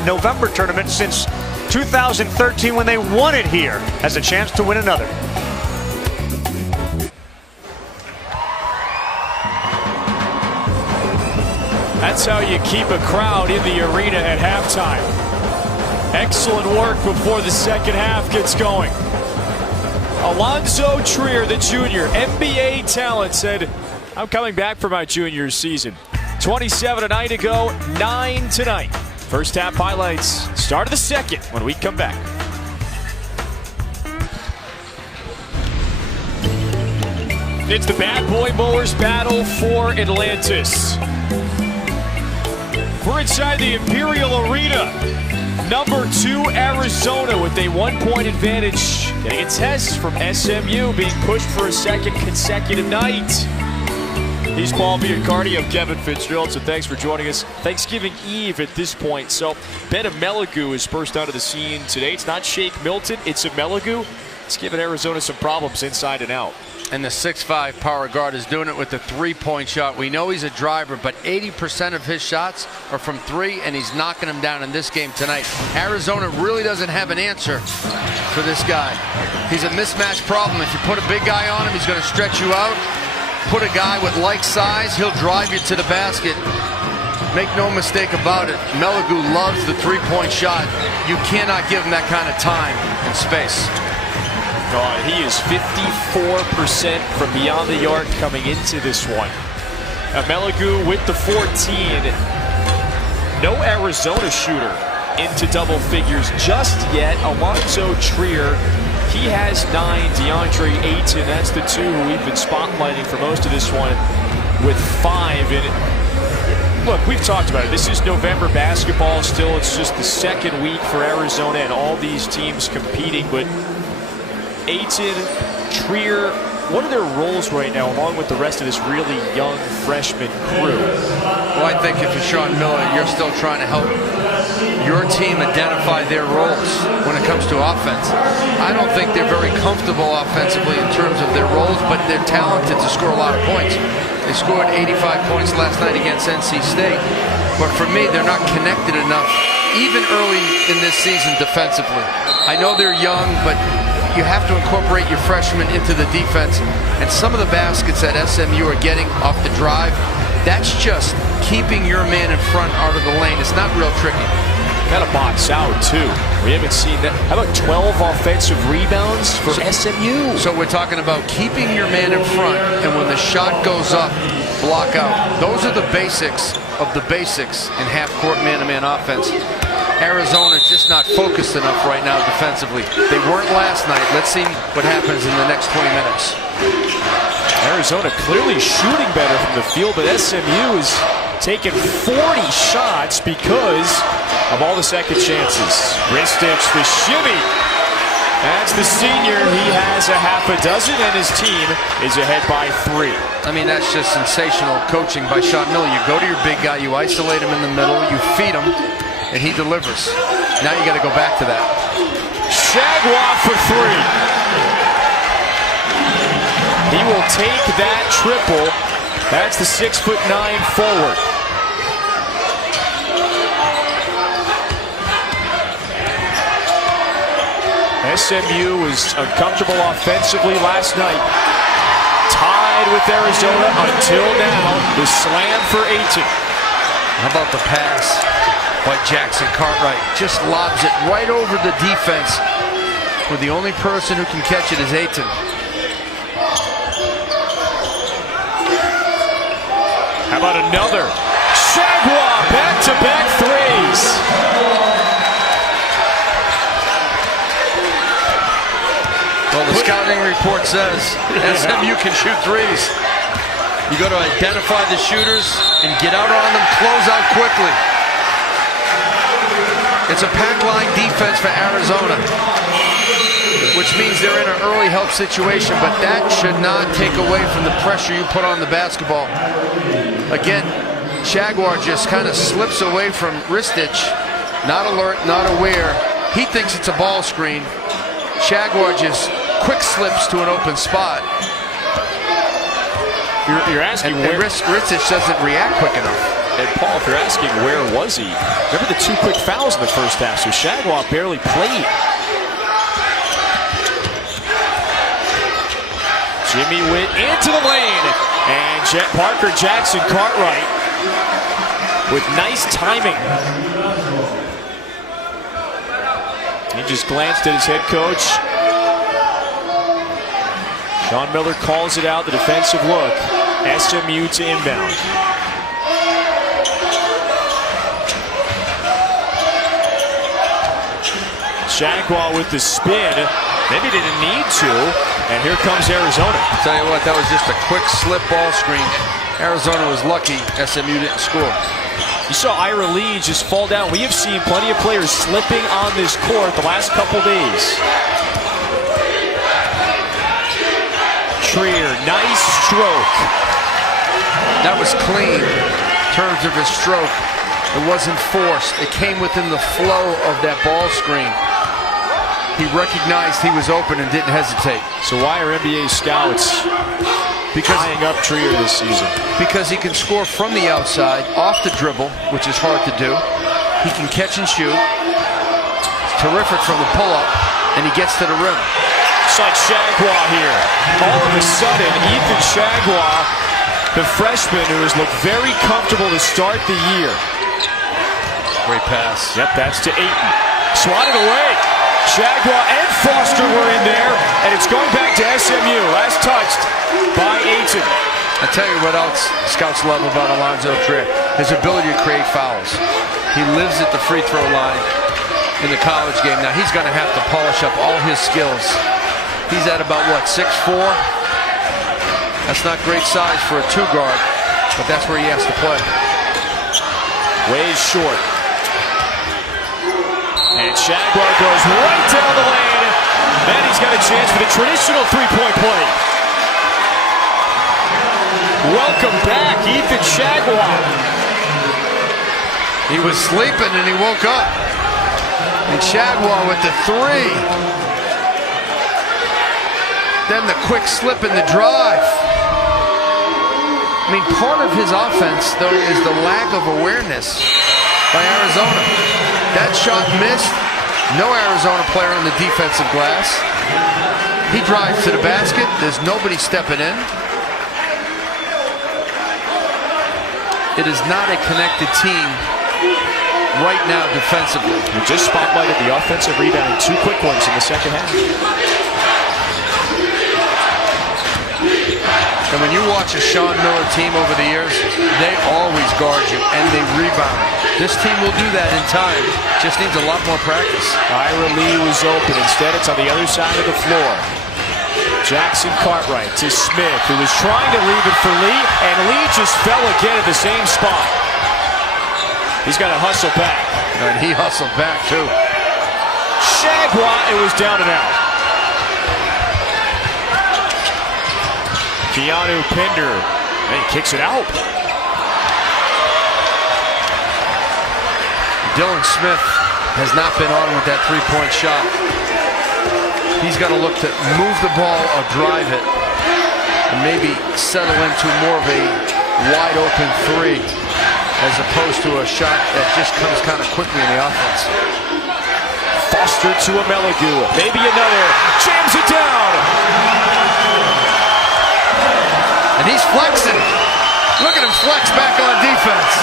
November tournament since 2013 when they won it here, has a chance to win another. That's how you keep a crowd in the arena at halftime. Excellent work before the second half gets going. Alonzo Trier, the junior, NBA talent, said, I'm coming back for my junior season. 27 a night ago, 9 tonight. First half highlights, start of the second when we come back. It's the Bad Boy Mowers battle for Atlantis. We're inside the Imperial Arena. Number 2 Arizona with a 1-point advantage. Getting a test from SMU, being pushed for a second consecutive night. He's Paul Biancardi. I'm Kevin Fitzgerald, so thanks for joining us. Thanksgiving Eve at this point. So Ben Amelagu is burst onto the scene today. It's not Shake Milton, it's Amelagu. It's giving Arizona some problems inside and out. And the 6'5" power guard is doing it with the three-point shot. We know he's a driver, but 80% of his shots are from three, and he's knocking them down in this game tonight. Arizona really doesn't have an answer for this guy. He's a mismatch problem. If you put a big guy on him, he's going to stretch you out. Put a guy with like size, he'll drive you to the basket. Make no mistake about it, Melagu loves the three-point shot. You cannot give him that kind of time and space. He is 54% from beyond the arc coming into this one. Amelagu with the 14. No Arizona shooter into double figures just yet. Alonzo Trier, he has 9. DeAndre Ayton, that's the 2 who we've been spotlighting for most of this one, with 5. And look, we've talked about it. This is November basketball still. It's just the second week for Arizona and all these teams competing. But Ayton, Trier, what are their roles right now along with the rest of this really young freshman crew? Well, I think if you're Sean Miller, you're still trying to help your team identify their roles when it comes to offense. I don't think they're very comfortable offensively in terms of their roles, but they're talented to score a lot of points. They scored 85 points last night against NC State. But for me, they're not connected enough, even early in this season defensively. I know they're young, but you have to incorporate your freshmen into the defense. And some of the baskets that SMU are getting off the drive, that's just keeping your man in front out of the lane. It's not real tricky. Got to box out, too. We haven't seen that. How about 12 offensive rebounds for SMU? So we're talking about keeping your man in front, and when the shot goes up, block out. Those are the basics of the basics in half-court man-to-man offense. Arizona's just not focused enough right now defensively. They weren't last night. Let's see what happens in the next 20 minutes. Arizona clearly shooting better from the field, but SMU is taking 40 shots because of all the second chances. Ristich, the shimmy. That's the senior. He has a half a dozen, and his team is ahead by 3. I mean, that's just sensational coaching by Sean Miller. You go to your big guy, you isolate him in the middle, you feed him, and he delivers. Now you got to go back to that. Shagwa for 3. He will take that triple. That's the 6'9" forward. SMU was uncomfortable offensively last night. Tied with Arizona until now. The slam for Ayton. How about the pass by Jackson Cartwright? Just lobs it right over the defense, where the only person who can catch it is Ayton. How about another? Shagwa, back-to-back threes. Well, the scouting report says SMU can shoot threes. You got to identify the shooters and get out on them, close out quickly. It's a pack line defense for Arizona, which means they're in an early help situation, but that should not take away from the pressure you put on the basketball. Again, Jaguar just kind of slips away from Ristich, not alert, not aware. He thinks it's a ball screen. Jaguar just quick slips to an open spot. You're asking and where Ristich doesn't react quick enough. And Paul, if you're asking where was he, remember the 2 quick fouls in the first half, so Shagwa barely played. Jimmy Witt into the lane, and Parker Jackson Cartwright with nice timing. He just glanced at his head coach. Sean Miller calls it out, the defensive look. SMU to inbound. Shagwa with the spin. Maybe didn't need to. And here comes Arizona. I'll tell you what, that was just a quick slip ball screen. Arizona was lucky SMU didn't score. You saw Ira Lee just fall down. We have seen plenty of players slipping on this court the last couple days. Trier, nice stroke. That was clean in terms of his stroke. It wasn't forced. It came within the flow of that ball screen. He recognized he was open and didn't hesitate. So why are NBA scouts eyeing up Trier this season? Because he can score from the outside, off the dribble, which is hard to do. He can catch and shoot. It's terrific from the pull-up, and he gets to the rim. It's like Shagwa here. All of a sudden, Ethan Shagwa, the freshman who has looked very comfortable to start the year. Great pass. Yep, that's to Ayton. Swatted away. Shagwa and Foster were in there, and it's going back to SMU. Last touched by Ayton. I tell you what else scouts love about Alonzo Trier, his ability to create fouls. He lives at the free throw line in the college game. Now he's going to have to polish up all his skills. He's at about, what, 6'4"? That's not great size for a 2-guard, but that's where he has to play. Way short. And Shagwa goes right down the lane. Then he's got a chance for the traditional three-point play. Welcome back, Ethan Shagwa. He was sleeping and he woke up. And Shagwa with the 3. Then the quick slip in the drive. I mean, part of his offense, though, is the lack of awareness by Arizona. That shot missed. No Arizona player on the defensive glass. He drives to the basket. There's nobody stepping in. It is not a connected team right now defensively. We just spotlighted the offensive rebounding, 2 quick ones in the second half. And when you watch a Sean Miller team over the years, they always guard you and they rebound. This team will do that in time. Just needs a lot more practice. Ira Lee was open. Instead, it's on the other side of the floor. Jackson Cartwright to Smith, who was trying to leave it for Lee, and Lee just fell again at the same spot. He's got to hustle back. And he hustled back, too. Shagwa, it was down and out. Keanu Pinder, and he kicks it out. Dylan Smith has not been on with that 3-point shot. He's got to look to move the ball or drive it and maybe settle into more of a wide open 3 as opposed to a shot that just comes kind of quickly in the offense. Foster to Amelagu. Maybe another. Jams it down. And he's flexing. Look at him flex back on defense.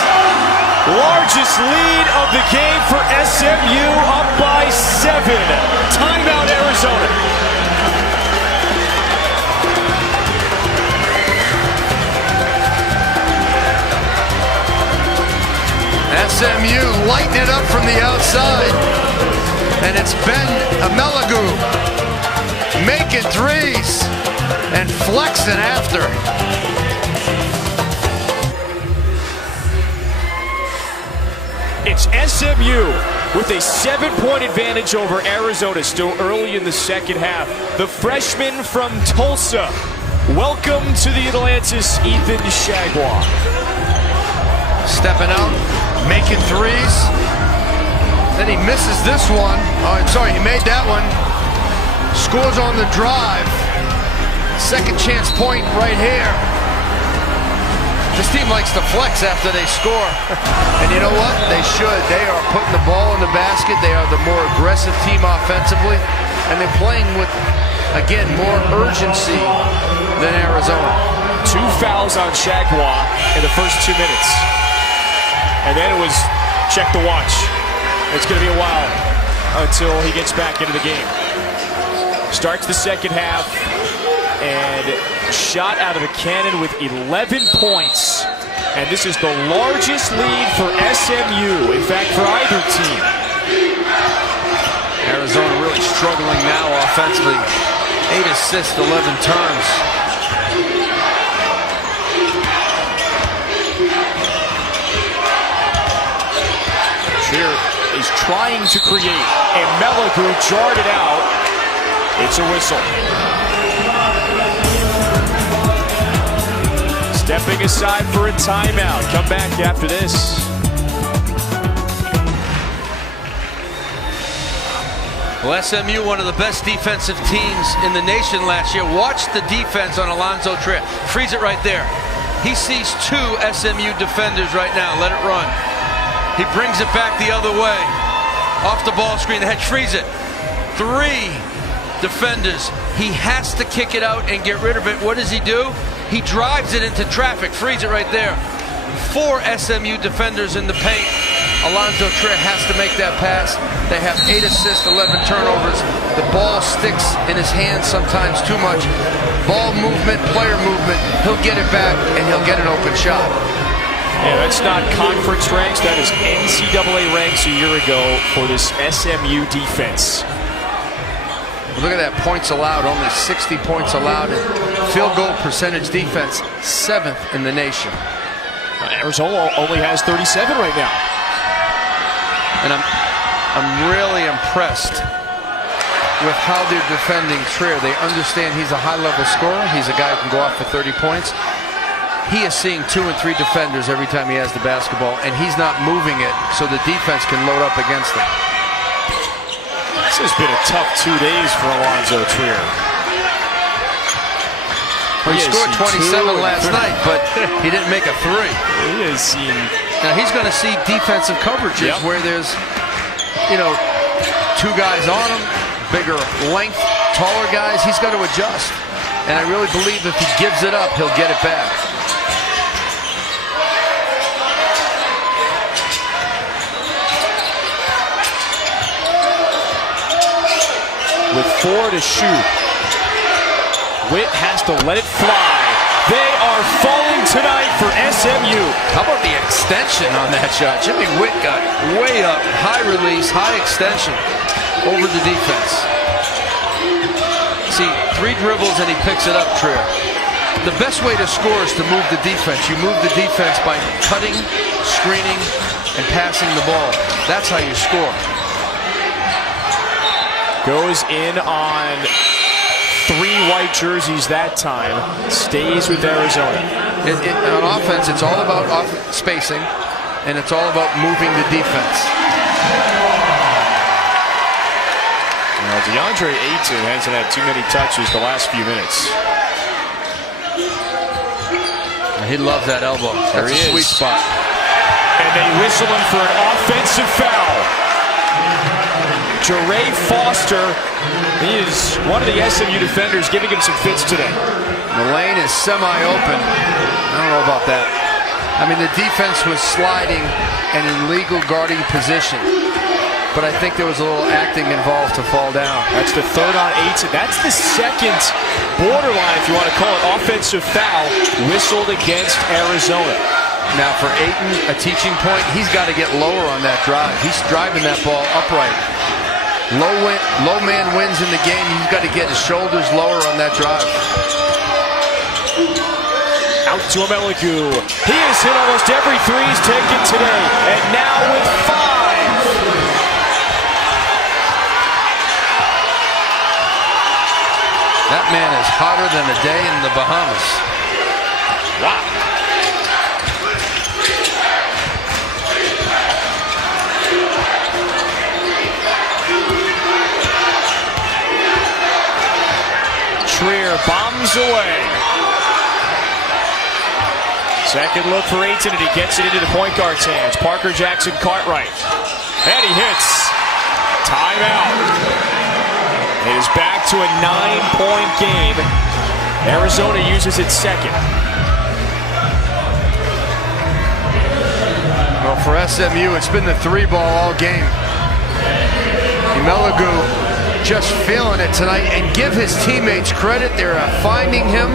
Largest lead of the game for SMU, up by 7. Timeout, Arizona. SMU lighting it up from the outside. And it's Ben Amelagu making threes and flexing after. It's SMU with a 7-point advantage over Arizona still early in the second half. The freshman from Tulsa. Welcome to the Atlantis, Ethan Shagwa. Stepping out, making threes. Then he misses this one. Oh, sorry, he made that one. Scores on the drive. Second chance point right here. This team likes to flex after they score. And you know what? They should. They are putting the ball in the basket. They are the more aggressive team offensively. And they're playing with, again, more urgency than Arizona. 2 fouls on Shagwa in the first 2 minutes. And then it was check the watch. It's going to be a while until he gets back into the game. Starts the second half and shot out of the cannon with 11 points. And this is the largest lead for SMU, in fact, for either team. Arizona really struggling now offensively. 8 assists, 11 turns. Trier is trying to create, and Amelagu jarred it out. It's a whistle. Stepping aside for a timeout. Come back after this. Well, SMU, one of the best defensive teams in the nation last year. Watch the defense on Alonzo Trier. Freeze it right there. He sees 2 SMU defenders right now. Let it run. He brings it back the other way. Off the ball screen. The hedge freeze it. 3 defenders. He has to kick it out and get rid of it. What does he do? He drives it into traffic. Freeze it right there. 4 SMU defenders in the paint. Alonzo Trier has to make that pass. They have 8 assists, 11 turnovers. The ball sticks in his hands sometimes too much. Ball movement, player movement. He'll get it back and he'll get an open shot. Yeah, that's not conference ranks. That is NCAA ranks a year ago for this SMU defense. Look at that, points allowed, only 60 points allowed. And field goal percentage defense, 7th in the nation. Arizona only has 37 right now. And I'm really impressed with how they're defending Trier. They understand he's a high-level scorer. He's a guy who can go off for 30 points. He is seeing 2 and 3 defenders every time he has the basketball, and he's not moving it so the defense can load up against him. This has been a tough 2 days for Alonzo Trier. He scored 27 last night, but he didn't make a 3. He has seen. Now he's going to see defensive coverages where there's, you know, 2 guys on him, bigger length, taller guys. He's got to adjust. And I really believe if he gives it up, he'll get it back. With 4 to shoot. Witt has to let it fly. They are falling tonight for SMU. How about the extension on that shot? Jimmy Witt got way up, high release, high extension over the defense. See, 3 dribbles and he picks it up, Trier. The best way to score is to move the defense. You move the defense by cutting, screening, and passing the ball. That's how you score. Goes in on 3 white jerseys that time. Stays with Arizona. On offense, it's all about spacing, and it's all about moving the defense. Now, DeAndre Ayton hasn't had too many touches the last few minutes. He loves that elbow. That's a sweet spot. And they whistle him for an offensive foul. Jere Foster, he is one of the SMU defenders giving him some fits today. The lane is semi-open. I don't know about that. I mean, the defense was sliding and in legal guarding position. But I think there was a little acting involved to fall down. That's the 3rd on 8. So that's the second borderline, if you want to call it, offensive foul whistled against Arizona. Now for Ayton, a teaching point, he's got to get lower on that drive. He's driving that ball upright. Low man wins in the game. He's got to get his shoulders lower on that drive. Out to Ameligu. He has hit almost every three he's taken today. And now with 5. That man is hotter than a day in the Bahamas. Wow. Trier bombs away. Second look for Ayton, and he gets it into the point guard's hands. Parker Jackson Cartwright. And he hits. Timeout. It is back to a 9-point game. Arizona uses its second. Well, for SMU, it's been the 3-ball all game. Ameligu just feeling it tonight, and give his teammates credit. They're finding him.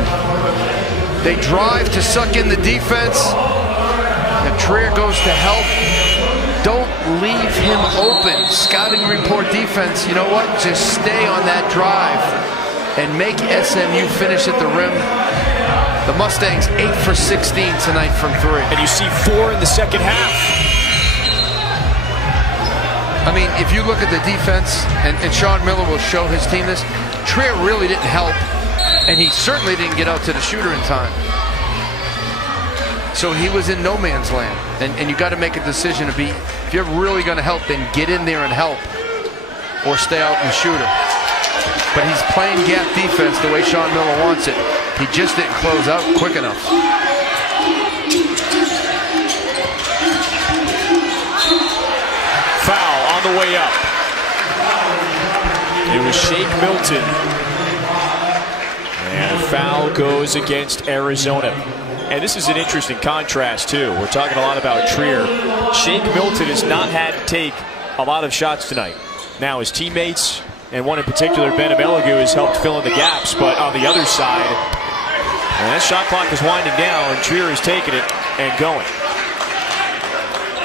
They drive to suck in the defense. And Trier goes to help. Don't leave him open. Scouting report defense, you know what? Just stay on that drive and make SMU finish at the rim. The Mustangs 8 for 16 tonight from 3. And you see 4 in the second half. I mean, if you look at the defense, and Sean Miller will show his team this, Trier really didn't help, and he certainly didn't get out to the shooter in time. So he was in no man's land, and you got to make a decision to be, if you're really going to help, then get in there and help, or stay out and shoot him. But he's playing gap defense the way Sean Miller wants it. He just didn't close out quick enough. Foul on the way up. It was Shake Milton. And a foul goes against Arizona. And this is an interesting contrast, too. We're talking a lot about Trier. Shake Milton has not had to take a lot of shots tonight. Now his teammates, and one in particular, Ben Ameligu, has helped fill in the gaps. But on the other side, and that shot clock is winding down, and Trier is taking it and going.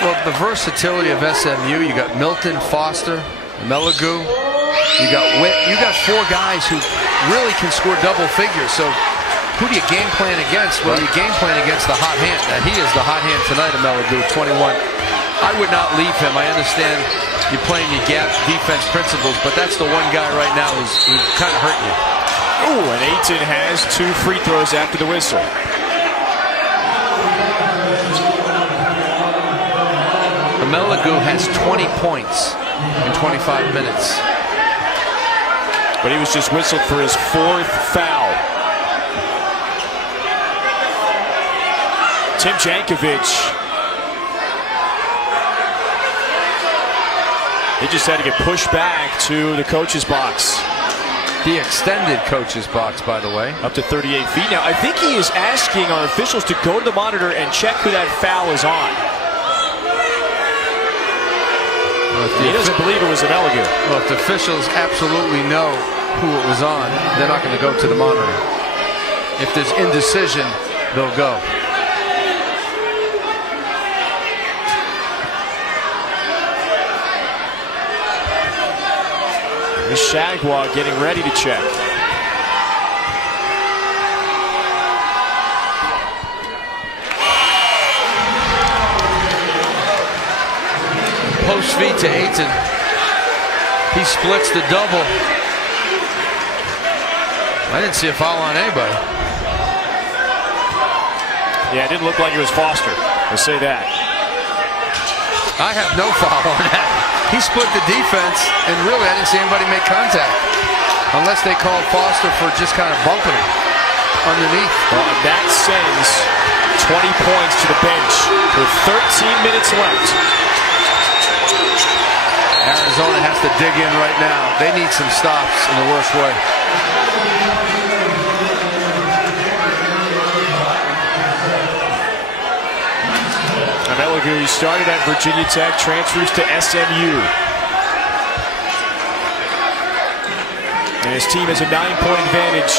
Well, the versatility of SMU, you got Milton, Foster, Ameligu, you got Witt. You got 4 guys who really can score double figures. So who do you game plan against? Well, you game plan against the hot hand. Now, he is the hot hand tonight, Ameligu, 21. I would not leave him. I understand you're playing your gap defense principles, but that's the one guy right now who's kind of hurting you. Ooh, and Ayton has 2 free throws after the whistle. Ameligu has 20 points in 25 minutes. But he was just whistled for his 4th foul. Tim Jankovic. He just had to get pushed back to the coach's box. The extended coach's box, by the way. Up to 38 feet. Now, I think he is asking our officials to go to the monitor and check who that foul is on. He doesn't believe it was Ameligu. Well, if the officials absolutely know who it was on, they're not going to go to the monitor. If there's indecision, they'll go. Shagwa getting ready to check. Post feed to Ayton. He splits the double. I didn't see a foul on anybody. Yeah, it didn't look like it was Foster. I'll say that. I have no foul on that. He split the defense, and really I didn't see anybody make contact. Unless they called Foster for just kind of bumping him underneath. Well, and that sends 20 points to the bench with 13 minutes left. Arizona has to dig in right now. They need some stops in the worst way. Meligu, he started at Virginia Tech, transfers to SMU. And his team has a 9-point advantage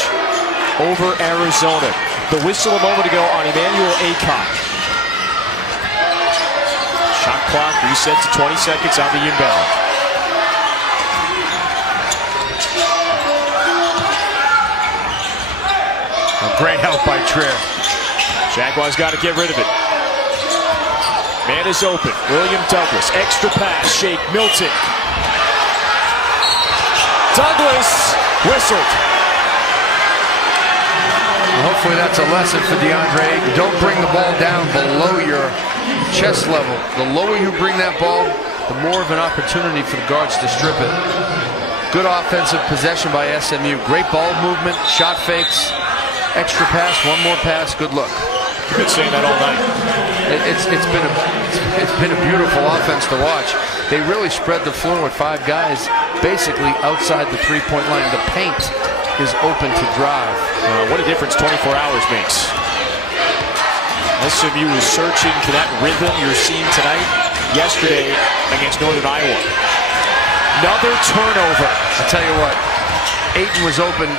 over Arizona. The whistle a moment ago on Emmanuel Aycock. Shot clock reset to 20 seconds on the inbound. A great help by Trier. Jaguars got to get rid of it. Man is open. William Douglas. Extra pass. Shake. Milton. Douglas whistled. Hopefully that's a lesson for DeAndre. Don't bring the ball down below your chest level. The lower you bring that ball, the more of an opportunity for the guards to strip it. Good offensive possession by SMU. Great ball movement, shot fakes, extra pass, one more pass. Good look. You've been saying that all night. It's been a beautiful offense to watch. They really spread the floor with 5 guys basically outside the three-point line. The paint is open to drive. What a difference 24 hours makes. SMU is searching for that rhythm you're seeing tonight, yesterday against Northern Iowa. Another turnover. I'll tell you what, Ayton was open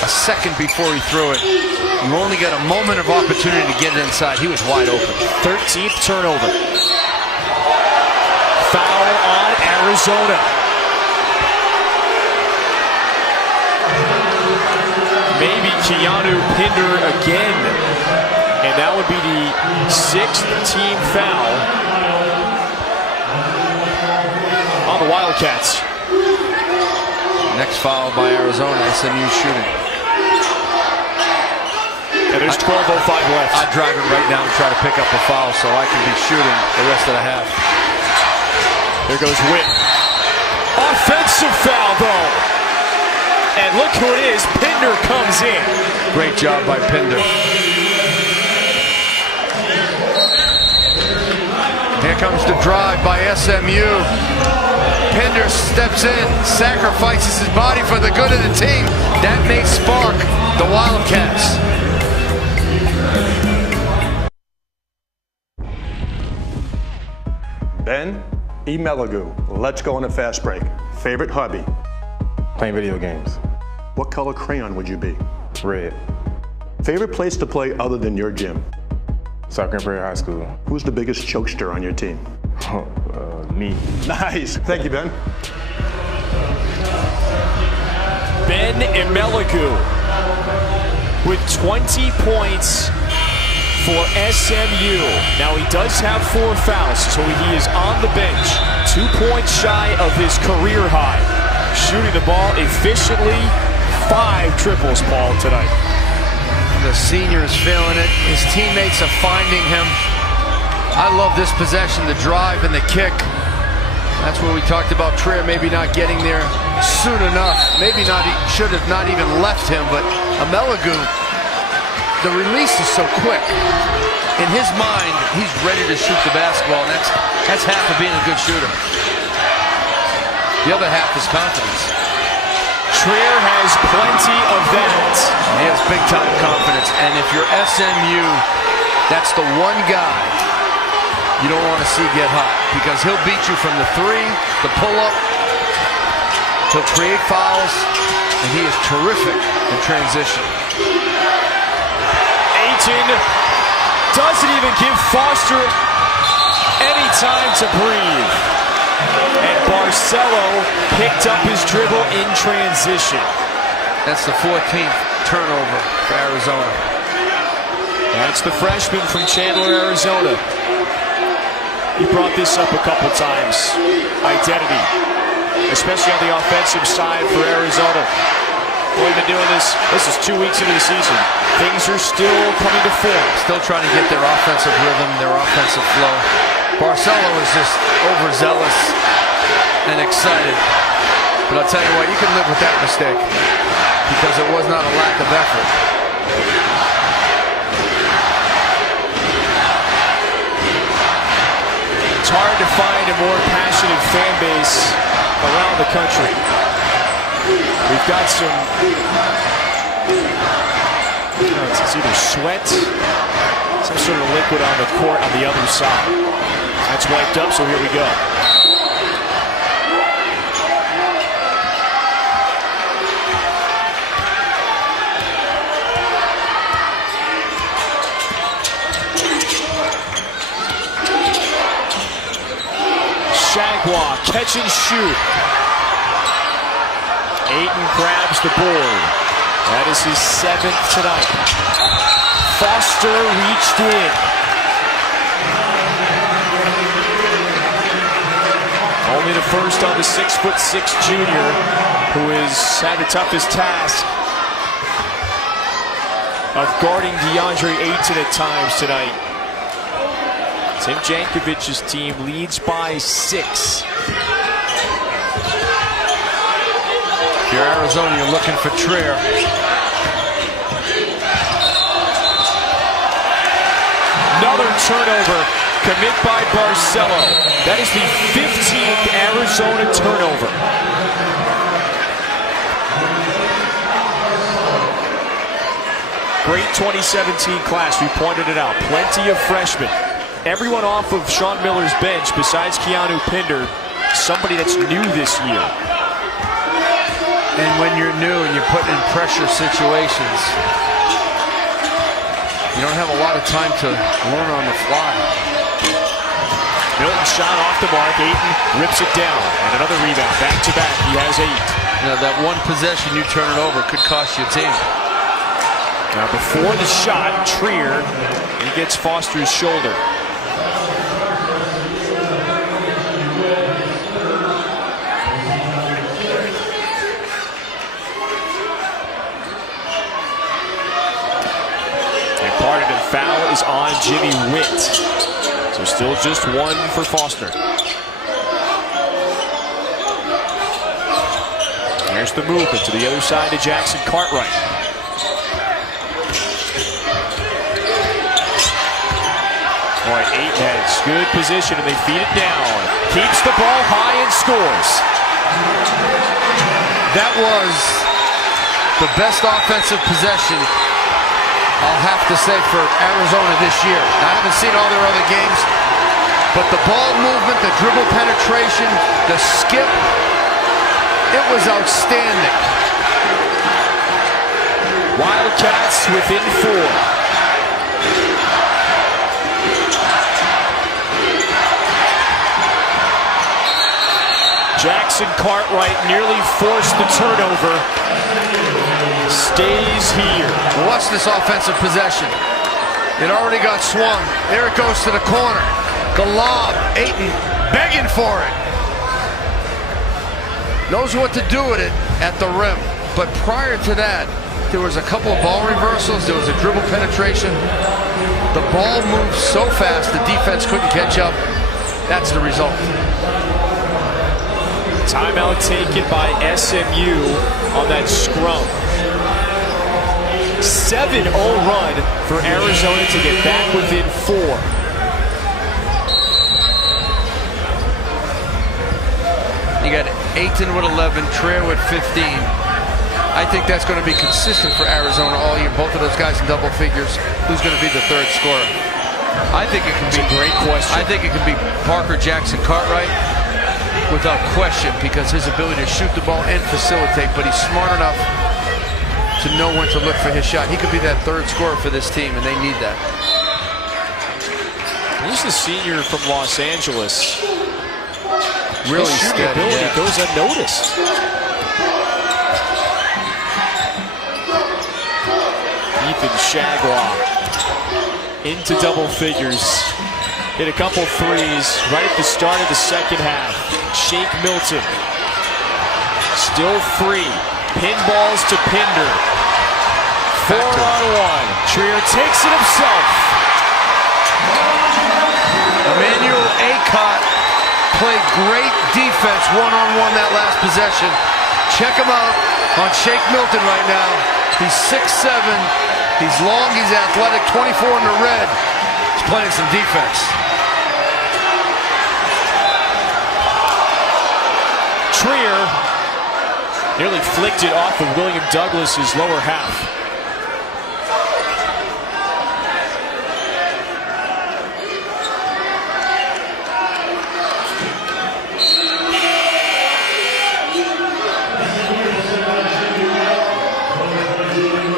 a second before he threw it. You only got a moment of opportunity to get it inside. He was wide open. 13th turnover. Foul on Arizona. Maybe Keanu Pinder again. And that would be the 6th team foul on the Wildcats. Next foul by Arizona, SMU shooting. And there's 12:05 left. I'd drive it right now and try to pick up a foul so I can be shooting the rest of the half. There goes Witt. Offensive foul, though. And look who it is. Pinder comes in. Great job by Pinder. Here comes the drive by SMU. Pinder steps in, sacrifices his body for the good of the team. That may spark the Wildcats. Ben E. Meligu, let's go on a fast break. Favorite hobby? Playing video games. What color crayon would you be? Red. Favorite place to play other than your gym? South Grand Prairie High School. Who's the biggest chokester on your team? Me. Nice. Thank you, Ben. Ben Meligu with 20 points for SMU. Now he does have 4 fouls, so he is on the bench. 2 points shy of his career high. Shooting the ball efficiently. 5 triples, Paul, tonight. The senior is feeling it. His teammates are finding him. I love this possession, the drive and the kick. That's where we talked about Trier maybe not getting there soon enough. Maybe not, should have not even left him, but Meligu, the release is so quick. In his mind, he's ready to shoot the basketball, and that's half of being a good shooter. The other half is confidence. Trier has plenty of that. He has big-time confidence, and if you're SMU, that's the one guy you don't want to see get hot, because he'll beat you from the 3, the pull-up. He'll create fouls, and he is terrific in transition. Ayton doesn't even give Foster any time to breathe. And Barcelo picked up his dribble in transition. That's the 14th turnover for Arizona. That's the freshman from Chandler, Arizona. He brought this up a couple times. Identity, especially on the offensive side for Arizona. We've been doing this. This is 2 weeks into the season. Things are still coming to form. Still trying to get their offensive rhythm, their offensive flow. Barcelo is just overzealous and excited. But I'll tell you what, you can live with that mistake because it was not a lack of effort. It's hard to find a more passionate fan base around the country. We've got some, it's either sweat, some sort of liquid on the court on the other side. That's wiped up, so here we go. Shagwa, catch and shoot. Ayton grabs the board. That is his 7th tonight. Foster reached in. Only the first on the 6'6" junior, who has had the toughest task of guarding DeAndre Ayton at times tonight. Tim Jankovic's team leads by 6. If you're Arizona, you're looking for Trier. Another turnover, commit by Barcelo. That is the 15th Arizona turnover. Great 2017 class, we pointed it out. Plenty of freshmen. Everyone off of Sean Miller's bench besides Keanu Pinder, somebody that's new this year. And when you're new and you're put in pressure situations, you don't have a lot of time to learn on the fly. Milton shot off the mark. Ayton rips it down. And another rebound. Back to back. He has 8. You know, that one possession you turn it over could cost your team. Now before the shot, Trier, he gets Foster's shoulder. Part of the foul is on Jimmy Witt. So still just 1 for Foster. There's the movement to the other side to Jackson Cartwright. Boy, Ayton has good position and they feed it down. Keeps the ball high and scores. That was the best offensive possession, I'll have to say, for Arizona this year. I haven't seen all their other games, but the ball movement, the dribble penetration, the skip, it was outstanding. Wildcats within 4. Jackson Cartwright nearly forced the turnover. Stays here. Watch this offensive possession. It already got swung. There it goes to the corner. The lob. Ayton begging for it. Knows what to do with it at the rim. But prior to that, there was a couple of ball reversals. There was a dribble penetration. The ball moved so fast the defense couldn't catch up. That's the result. Timeout taken by SMU on that scrum. 7-0 run for Arizona to get back within 4. You got Ayton with 11, Trier with 15. I think that's going to be consistent for Arizona all year. Both of those guys in double figures. Who's going to be the third scorer? I think it can be a great question. I think it can be Parker Jackson Cartwright without question, because his ability to shoot the ball and facilitate, but he's smart enough to know when to look for his shot. He could be that third scorer for this team, and they need that. He's the senior from Los Angeles. Really his shooting steady, ability yeah. goes unnoticed. Ethan Shagwa into double figures. Hit a couple threes right at the start of the second half. Shake Milton. Still free. Pinballs to Pinder. 4-on-1. Trier takes it himself. Emmanuel Acott played great defense one-on-one that last possession. Check him out on Shake Milton right now. He's 6'7". He's long, he's athletic, 24 in the red. He's playing some defense. Trier nearly flicked it off of William Douglas's lower half.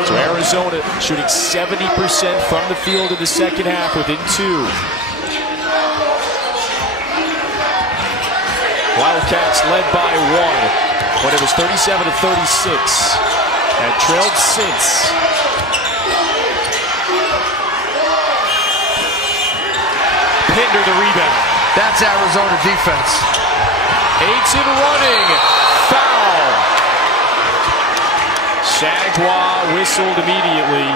So Arizona shooting 70% from the field in the second half within 2. Wildcats led by 1 when it was 37-36 and trailed since. Pinder the rebound. That's Arizona defense. Ayton running. Foul. Shagwa whistled immediately.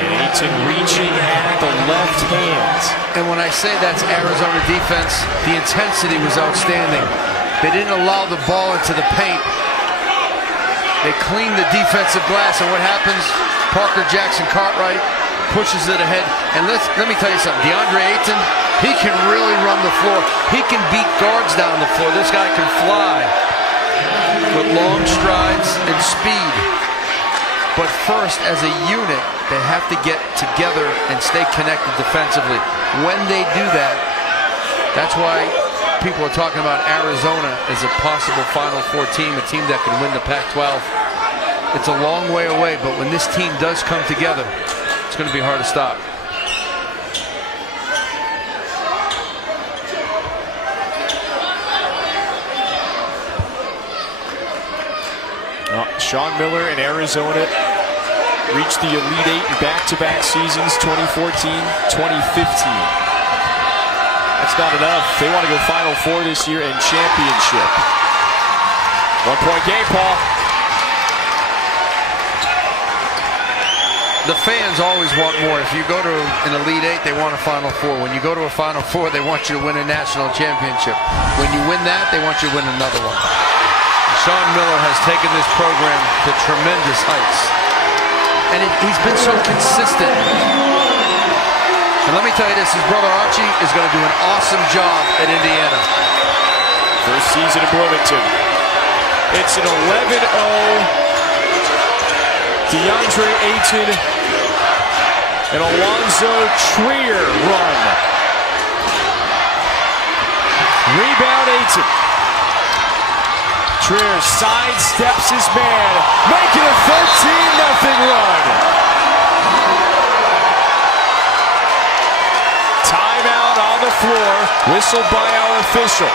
And Ayton reaching at the left hand. And when I say that's Arizona defense, the intensity was outstanding. They didn't allow the ball into the paint. They cleaned the defensive glass, and what happens? Parker Jackson Cartwright pushes it ahead. And let me tell you something. DeAndre Ayton, he can really run the floor. He can beat guards down the floor. This guy can fly with long strides and speed. But first, as a unit, they have to get together and stay connected defensively. When they do that, that's why people are talking about Arizona as a possible Final Four team, a team that can win the Pac-12. It's a long way away, but when this team does come together, it's going to be hard to stop. Sean Miller in Arizona reached the Elite Eight in back-to-back seasons, 2014, 2015. That's not enough. They want to go Final Four this year and championship. 1-point game, Paul. The fans always want more. If you go to an Elite Eight, they want a Final Four. When you go to a Final Four, they want you to win a national championship. When you win that, they want you to win another one. Sean Miller has taken this program to tremendous heights. And he's been so consistent. And let me tell you this, his brother Archie is going to do an awesome job at Indiana. First season in Bloomington. It's an 11-0 DeAndre Ayton and Alonzo Trier run. Rebound Ayton. Trier sidesteps his man, making a 13-0 run. Timeout on the floor, whistled by our official.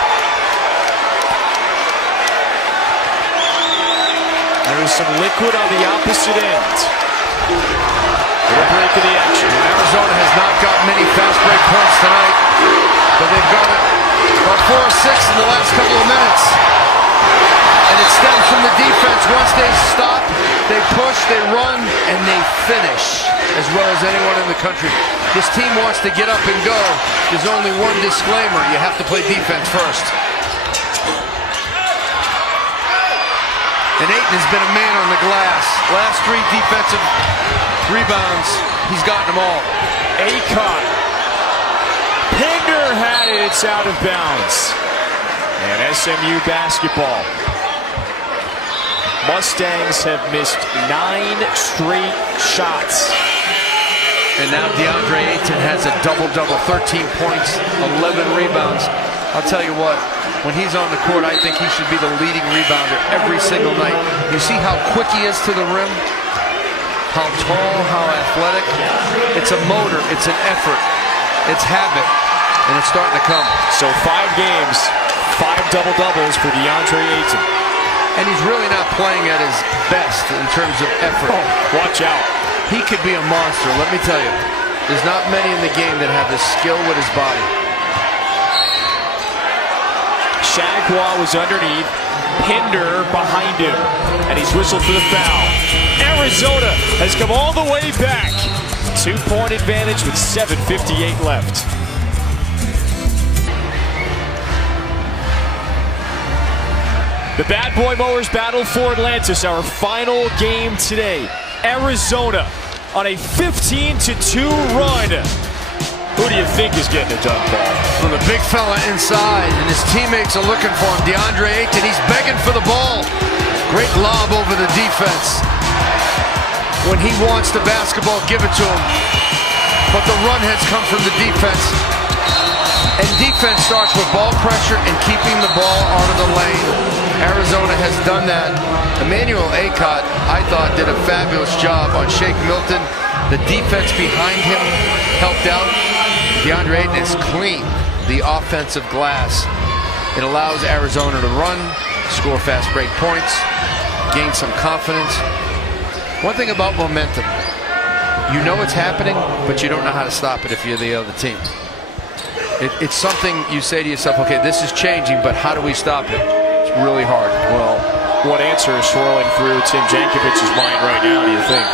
There is some liquid on the opposite end. Little break of the action. Arizona has not got many fast break points tonight, but they've got about 4 or 6 in the last couple of minutes. And it stems from the defense. Once they stop, they push, they run, and they finish as well as anyone in the country. This team wants to get up and go. There's only one disclaimer. You have to play defense first. And Ayton has been a man on the glass. Last 3 defensive rebounds, he's gotten them all. Akon. Pinder had it. It's out of bounds. And SMU basketball. Mustangs have missed 9 straight shots. And now DeAndre Ayton has a double-double, 13 points, 11 rebounds. I'll tell you what, when he's on the court, I think he should be the leading rebounder every single night. You see how quick he is to the rim? How tall, how athletic. It's a motor, it's an effort, it's habit, and it's starting to come. So 5 games, 5 double-doubles for DeAndre Ayton. And he's really not playing at his best in terms of effort. Oh, watch out. He could be a monster, let me tell you. There's not many in the game that have the skill with his body. Shagwa was underneath. Pinder behind him. And he's whistled for the foul. Arizona has come all the way back. 2-point advantage with 7:58 left. The Bad Boy Mowers battle for Atlantis, our final game today. Arizona on a 15-2 run Who do you think is getting it done, Paul? Well, the big fella inside, and his teammates are looking for him. DeAndre Ayton, he's begging for the ball. Great lob over the defense. When he wants the basketball, give it to him. But the run has come from the defense. And defense starts with ball pressure and keeping the ball out of the lane. Arizona has done that. Emmanuel Acott, I thought, did a fabulous job on Shake Milton. The defense behind him helped out. DeAndre Ayton has cleaned the offensive glass. It allows Arizona to run, score fast break points, gain some confidence. One thing about momentum, you know it's happening, but you don't know how to stop it if you're the other team. It's something you say to yourself, okay, this is changing, but how do we stop it? It's really hard. Well, what answer is swirling through Tim Jankovich's mind right now, do you think?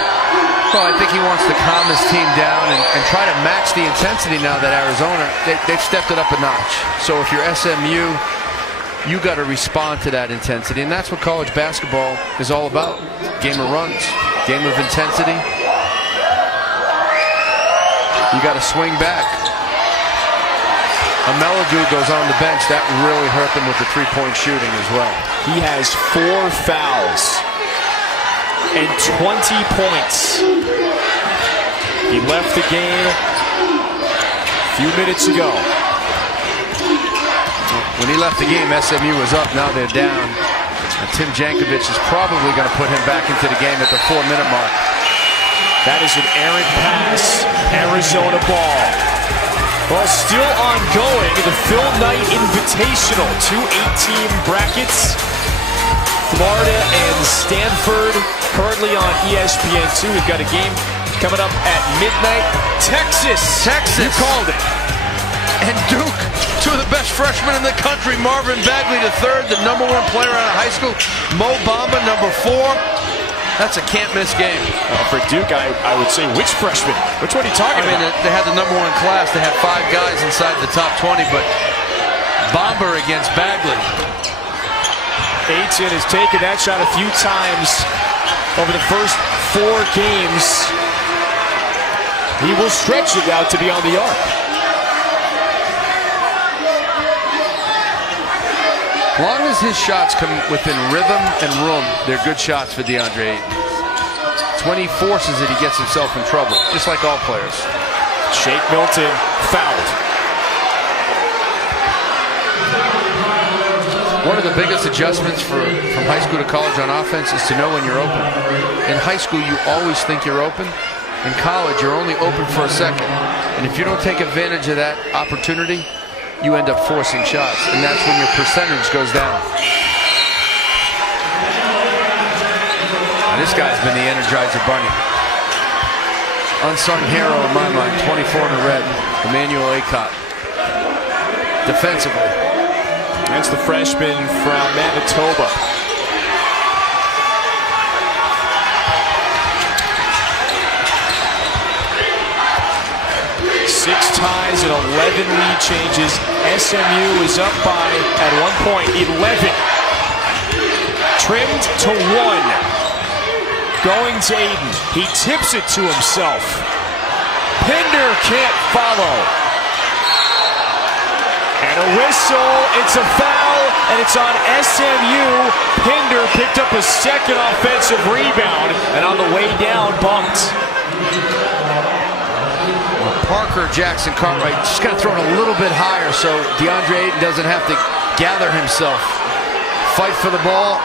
Well, I think he wants to calm his team down and try to match the intensity now that Arizona, they've stepped it up a notch. So if you're SMU, you got to respond to that intensity, and that's what college basketball is all about. Game of runs, game of intensity. You got to swing back. Amelagu goes on the bench. That really hurt them with the three-point shooting as well. He has 4 fouls and 20 points. He left the game a few minutes ago. When he left the game, SMU was up. Now they're down. And Tim Jankovich is probably going to put him back into the game at the 4-minute mark. That is an errant pass. Arizona ball. Well, still ongoing, the Phil Knight Invitational. 2 8-team brackets. Florida and Stanford currently on ESPN2. We've got a game coming up at midnight. Texas. You called it. And Duke, 2 of the best freshmen in the country. Marvin Bagley III, the #1 player out of high school. Mo Bamba, #4. That's a can't-miss game. For Duke, I would say, which freshman? Which one are you talking about? I mean, they had the #1 class. They had 5 guys inside the top 20, but Bamba against Bagley. Ayton has taken that shot a few times over the first 4 games. He will stretch it out to be on the arc. As long as his shots come within rhythm and room, they're good shots for DeAndre Ayton. It's when he forces it, he gets himself in trouble, just like all players. Shake Milton fouled. One of the biggest adjustments from high school to college on offense is to know when you're open. In high school, you always think you're open. In college, you're only open for a second. And if you don't take advantage of that opportunity, you end up forcing shots, and that's when your percentage goes down. Now, this guy's been the Energizer Bunny. Unsung hero in my mind, 24 in the red, Emmanuel Acott. Defensively. That's the freshman from Manitoba. Six ties and 11 lead changes. SMU is up by, at one point, 11. Trimmed to 1. Going to Ayton. He tips it to himself. Pinder can't follow. And a whistle. It's a foul, and it's on SMU. Pinder picked up a second offensive rebound, and on the way down, bumped. Parker, Jackson, Cartwright just got thrown a little bit higher so DeAndre Ayton doesn't have to gather himself. Fight for the ball.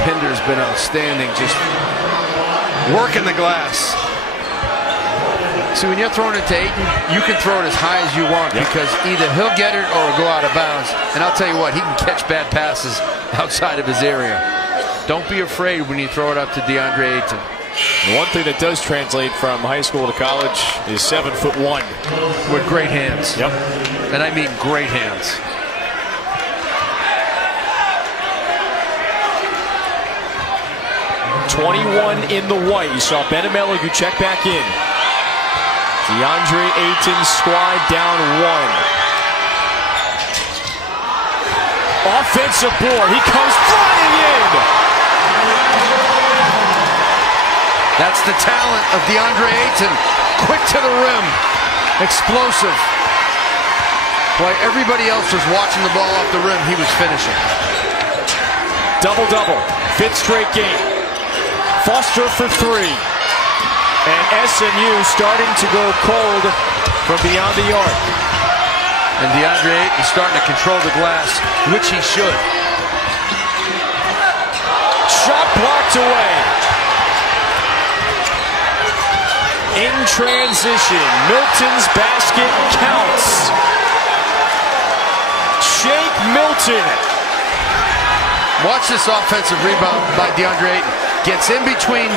Pinder's been outstanding, just working the glass. See, when you're throwing it to Ayton, you can throw it as high as you want because either he'll get it or it'll go out of bounds. And I'll tell you what, he can catch bad passes outside of his area. Don't be afraid when you throw it up to DeAndre Ayton. And one thing that does translate from high school to college is 7'1" with great hands. Yep. And I mean great hands. .21 in the white. You saw Ben Amelagu check back in. DeAndre Ayton's squad down 1. Offensive board. He comes flying in. That's the talent of DeAndre Ayton. Quick to the rim. Explosive. While everybody else was watching the ball off the rim, he was finishing. Double-double, 5th straight game. Foster for 3. And SMU starting to go cold from beyond the arc. And DeAndre Ayton starting to control the glass, which he should. Shot blocked away. In transition, Milton's basket counts. Shake Milton. Watch this offensive rebound by DeAndre Ayton. Gets in between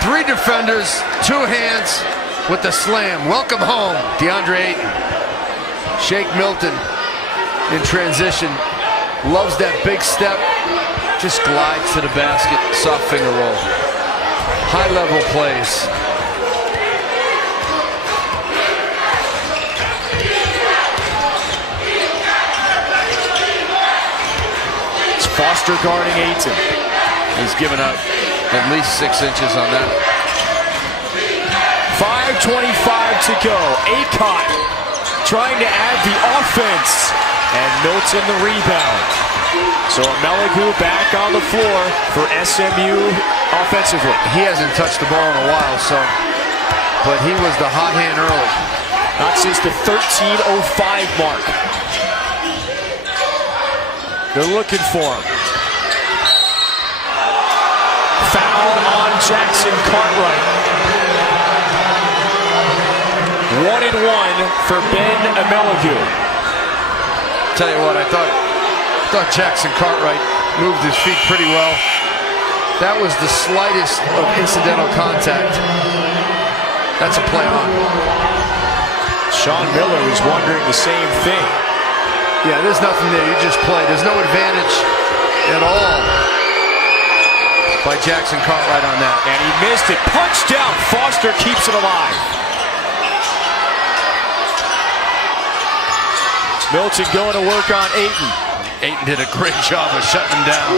3 defenders, 2 hands with the slam. Welcome home, DeAndre Ayton. Shake Milton in transition. Loves that big step. Just glides to the basket. Soft finger roll. High-level plays. Foster guarding Ayton. He's given up at least 6 inches on that. 5:25 to go. Aycott trying to add the offense. And Milton the rebound. So Meligu back on the floor for SMU offensively. He hasn't touched the ball in a while, but he was the hot hand early. Not since the 13:05 mark. They're looking for him. Foul on Jackson Cartwright. 1-1 for Ben Meligu. Tell you what, I thought Jackson Cartwright moved his feet pretty well. That was the slightest of incidental contact. That's a play on. Sean Miller was wondering the same thing. Yeah, there's nothing there. You just play. There's no advantage at all by Jackson Cartwright on that. And he missed it. Punched out. Foster keeps it alive. Milton going to work on Ayton. Ayton did a great job of shutting him down.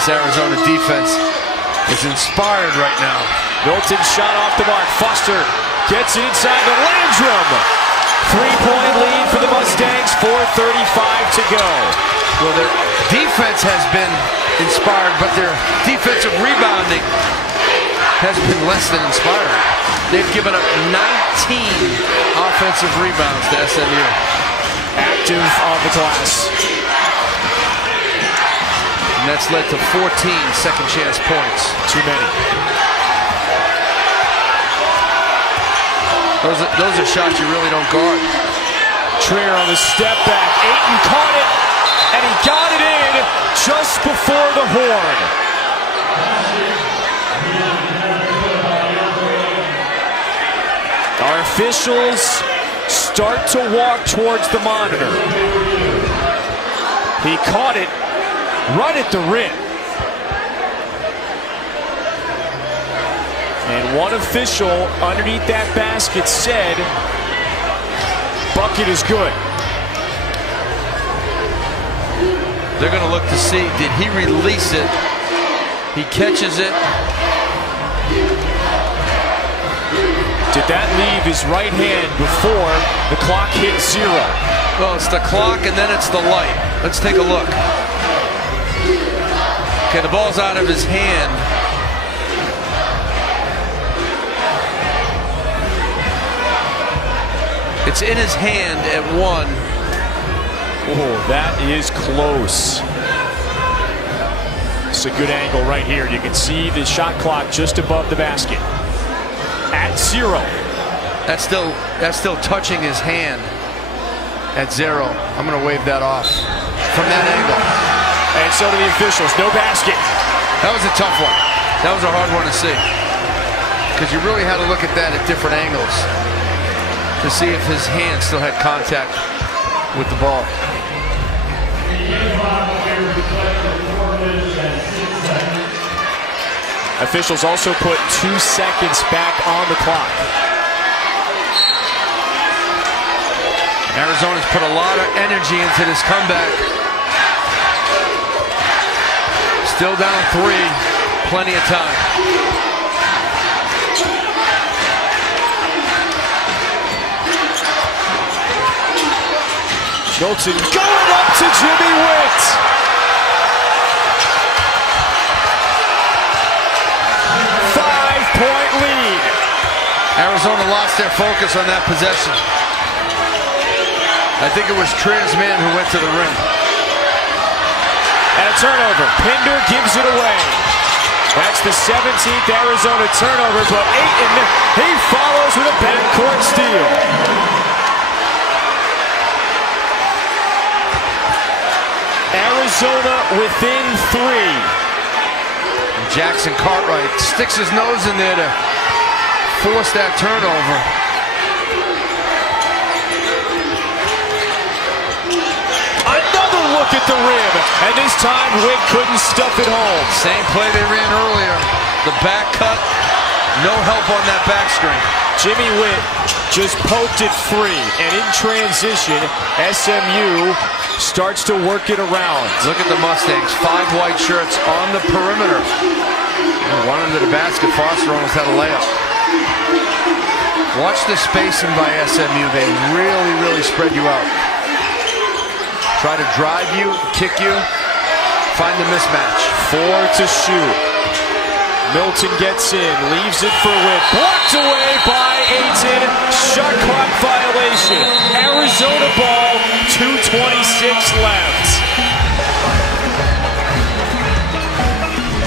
This Arizona defense is inspired right now. Milton shot off the mark. Foster gets it inside the Landrum. 3-point lead for the Mustangs, 4:35 to go. Well, their defense has been inspired, but their defensive rebounding has been less than inspiring. They've given up 19 offensive rebounds to SMU. Active on the glass. And that's led to 14 second chance points. Too many. Those are shots you really don't guard. Trier on the step back. Ayton caught it, and he got it in just before the horn. Our officials start to walk towards the monitor. He caught it right at the rim. And one official underneath that basket said, bucket is good. They're going to look to see, did he release it? He catches it. Did that leave his right hand before the clock hit 0? Well, it's the clock and then it's the light. Let's take a look. Okay, the ball's out of his hand. It's in his hand at 1. Oh, that is close. It's a good angle right here. You can see the shot clock just above the basket. At 0. That's still touching his hand at 0. I'm going to wave that off from that angle. And so do the officials. No basket. That was a tough one. That was a hard one to see. Because you really had to look at that at different angles to see if his hand still had contact with the ball. Officials also put 2 seconds back on the clock. Arizona's put a lot of energy into this comeback. Still down 3, plenty of time. Milton going up to Jimmy Witt. Five-point lead. Arizona lost their focus on that possession. I think it was Trier's man who went to the rim. And a turnover. Pinder gives it away. That's the 17th Arizona turnover, but Ayton, he follows with a backcourt steal. Arizona within 3. Jackson Cartwright sticks his nose in there to force that turnover. Another look at the rim, and this time Witt couldn't stuff it home. Same play they ran earlier. The back cut, no help on that back screen. Jimmy Witt just poked it free, and in transition, SMU starts to work it around. Look at the Mustangs, 5 white shirts on the perimeter. One under the basket, Foster almost had a layup. Watch the spacing by SMU. They really spread you out. Try to drive you, kick you, find the mismatch. 4 to shoot. Milton gets in, leaves it for Witt. Blocked away by Ayton. Shot clock violation. Arizona ball, 2:26 left.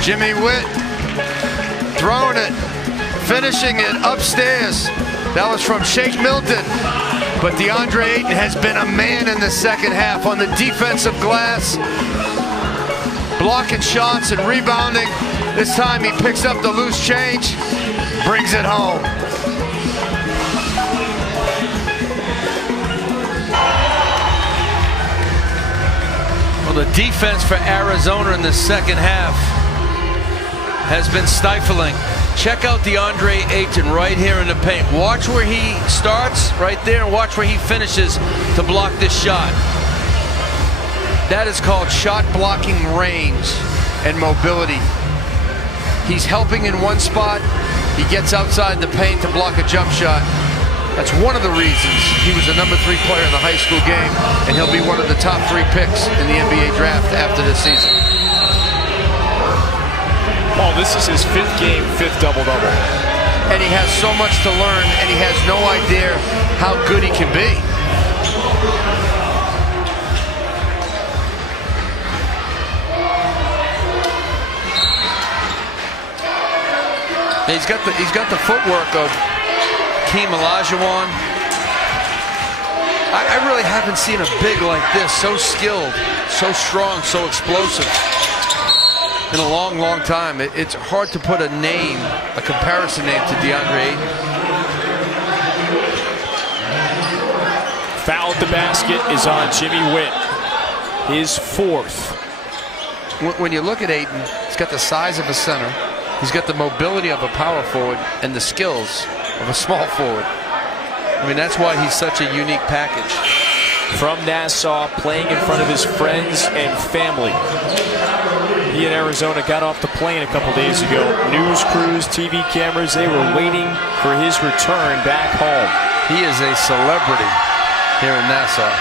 Jimmy Witt throwing it, finishing it upstairs. That was from Shake Milton. But DeAndre Ayton has been a man in the second half on the defensive glass, blocking shots and rebounding. This time he picks up the loose change, brings it home. Well, the defense for Arizona in the second half has been stifling. Check out DeAndre Ayton right here in the paint. Watch where he starts right there and watch where he finishes to block this shot. That is called shot blocking range and mobility. He's helping in one spot. He gets outside the paint to block a jump shot. That's one of the reasons he was a number 3 player in the high school game, and he'll be one of the top 3 picks in the NBA draft after this season. Oh, this is his 5th game, 5th double-double. And he has so much to learn, and he has no idea how good he can be. He's got the footwork of Keem Olajuwon. I really haven't seen a big like this, so skilled, so strong, so explosive, in a long time. It's hard to put a name, a comparison name to DeAndre Ayton. Foul at the basket is on Jimmy Witt, his 4th. When you look at Ayton, he's got the size of a center, he's got the mobility of a power forward, and the skills of a small forward. I mean, that's why he's such a unique package. From Nassau, playing in front of his friends and family. He and Arizona got off the plane a couple days ago. News crews, TV cameras, they were waiting for his return back home. He is a celebrity here in Nassau.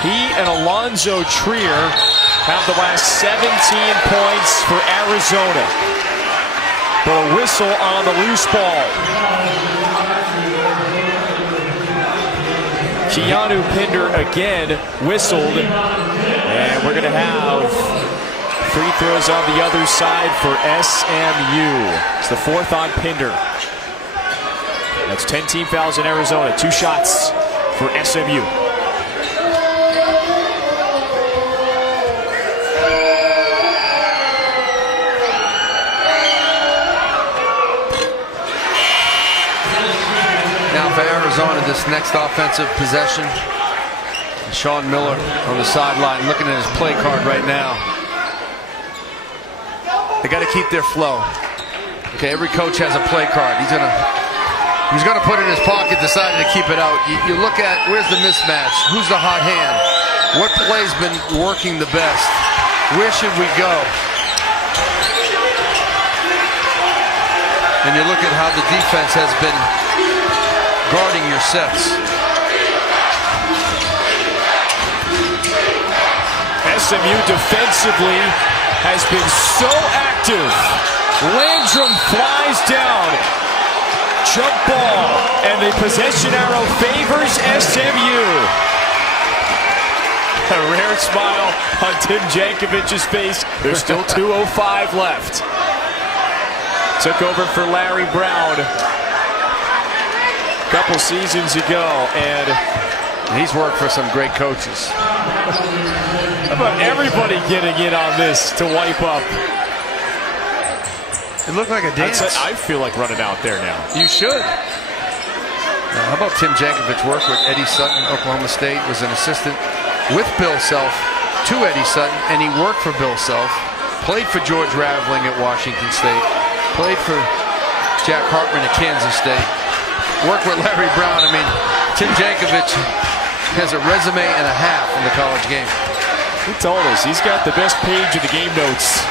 He and Alonzo Trier have the last 17 points for Arizona. But a whistle on the loose ball. Keanu Pinder again whistled. And we're going to have free throws on the other side for SMU. It's the 4th on Pinder. That's 10 team fouls in Arizona. 2 shots for SMU. Now for Arizona, this next offensive possession. Sean Miller on the sideline looking at his play card right now. They got to keep their flow. Okay, every coach has a play card. He's gonna put it in his pocket, decided to keep it out. You look at, where's the mismatch? Who's the hot hand? What play's been working the best? Where should we go? And you look at how the defense has been guarding your sets. SMU defensively has been so active. Landrum flies down. Jump ball, and the possession arrow favors SMU. A rare smile on Tim Jankovic's face. There's still 2:05 left. Took over for Larry Brown a couple seasons ago, and he's worked for some great coaches. How about everybody getting in on this to wipe up? It looked like a dance. I feel like running out there now. You should. How about Tim Jankovich worked with Eddie Sutton, Oklahoma State, was an assistant with Bill Self to Eddie Sutton, and he worked for Bill Self, played for George Raveling at Washington State, played for Jack Hartman at Kansas State, worked with Larry Brown. I mean, Tim Jankovich has a resume and a half in the college game. He told us he's got the best page of the game notes.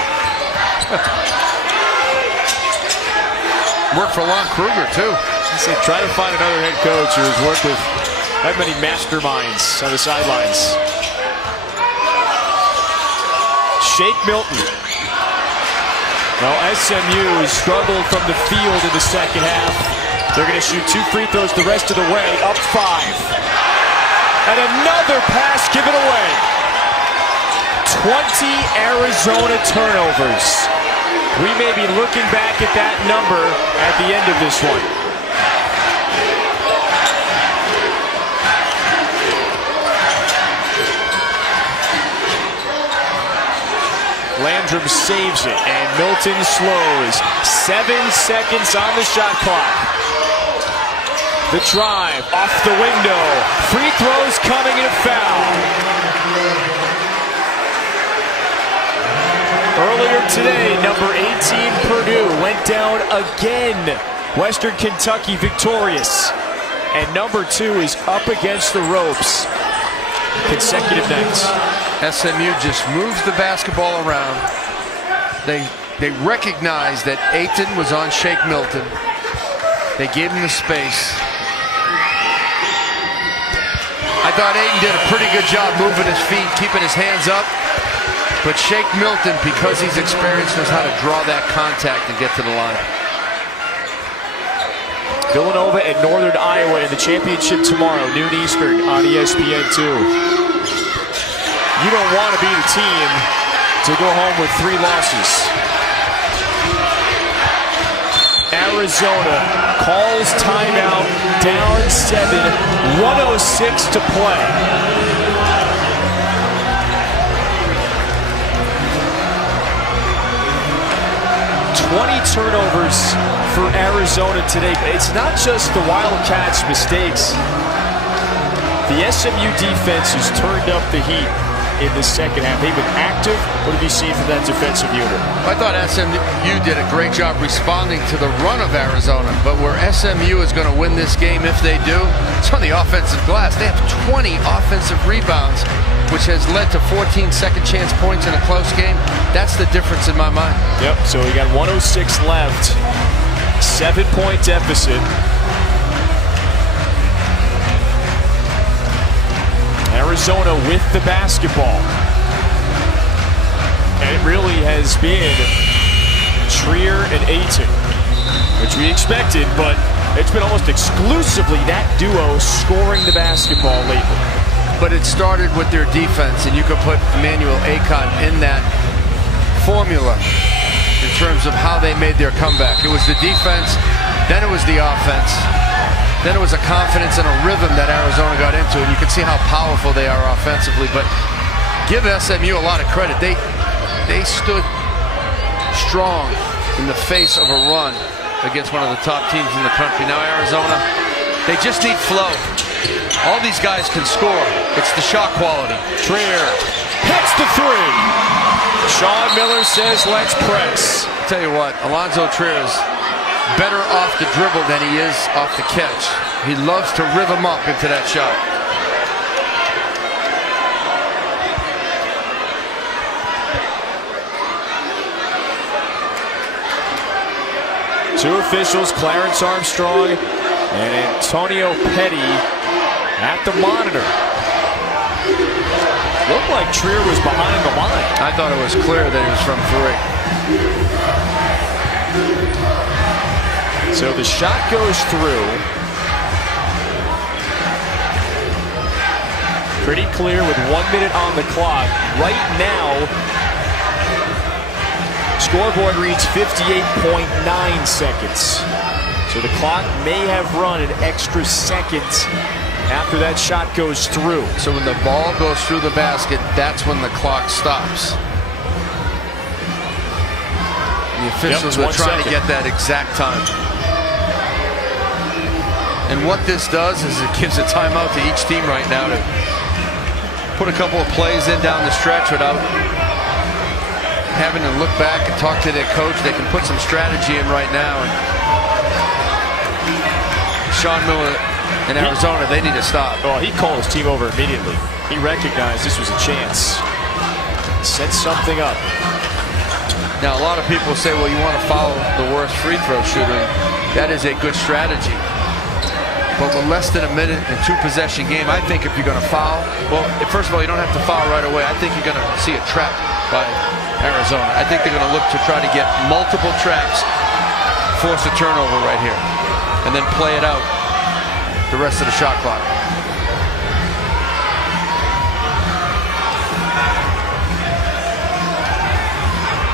Worked for Lon Kruger, too. He said try to find another head coach who has worked with that many masterminds on the sidelines. Shake Milton. Well, SMU struggled from the field in the second half. They're going to shoot 2 free throws the rest of the way, up 5. And another pass given away. 20 Arizona turnovers. We may be looking back at that number at the end of this one. Landrum saves it, and Milton slows. 7 seconds on the shot clock. The drive off the window. Free throws coming and a foul. Earlier today, number 18 Purdue went down again. Western Kentucky victorious. And number 2 is up against the ropes. Consecutive nights. SMU just moves the basketball around. They recognized that Ayton was on Shake Milton. They gave him the space. I thought Ayton did a pretty good job moving his feet, keeping his hands up. But Shake Milton, because he's experienced, knows how to draw that contact and get to the line. Villanova and Northern Iowa in the championship tomorrow, noon Eastern on ESPN2. You don't want to be the team to go home with 3 losses. Arizona calls timeout, down 7, 106 to play. 20 turnovers for Arizona today. It's not just the Wildcats' mistakes. The SMU defense has turned up the heat in the second half. They've been active. What have you seen from that defensive unit? I thought SMU did a great job responding to the run of Arizona, but where SMU is going to win this game, if they do, it's on the offensive glass. They have 20 offensive rebounds, which has led to 14 second chance points in a close game. That's the difference in my mind. Yep, so we got 106 left. 7-point deficit. Arizona with the basketball. And it really has been Trier and Ayton, which we expected, but it's been almost exclusively that duo scoring the basketball lately. But it started with their defense, and you could put Emmanuel Akon in that formula in terms of how they made their comeback. It was the defense, then it was the offense, then it was a confidence and a rhythm that Arizona got into, and you can see how powerful they are offensively. But give SMU a lot of credit. They stood strong in the face of a run against one of the top teams in the country. Now Arizona, they just need flow. All these guys can score. It's the shot quality. Trier hits the 3. Sean Miller says, let's press. I'll tell you what, Alonzo Trier is better off the dribble than he is off the catch. He loves to rhythm up into that shot. Two officials, Clarence Armstrong and Antonio Petty at the monitor. Looked like Trier was behind the line. I thought it was clear that he was from 3. So the shot goes through. Pretty clear with 1 minute on the clock. Right now, scoreboard reads 58.9 seconds. So the clock may have run an extra second after that shot goes through. So when the ball goes through the basket, that's when the clock stops. The officials are trying to get that exact time. And what this does is it gives a timeout to each team right now to put a couple of plays in down the stretch without having to look back and talk to their coach. They can put some strategy in right now. And Sean Miller in Arizona, they need to stop. Well, he called his team over immediately. He recognized this was a chance. Set something up. Now, a lot of people say, well, you want to follow the worst free throw shooter. That is a good strategy. But with less than a minute and 2-possession game, I think if you're going to foul, well, first of all, you don't have to foul right away. I think you're going to see a trap by Arizona. I think they're going to look to try to get multiple traps, force a turnover right here, and then play it out the rest of the shot clock.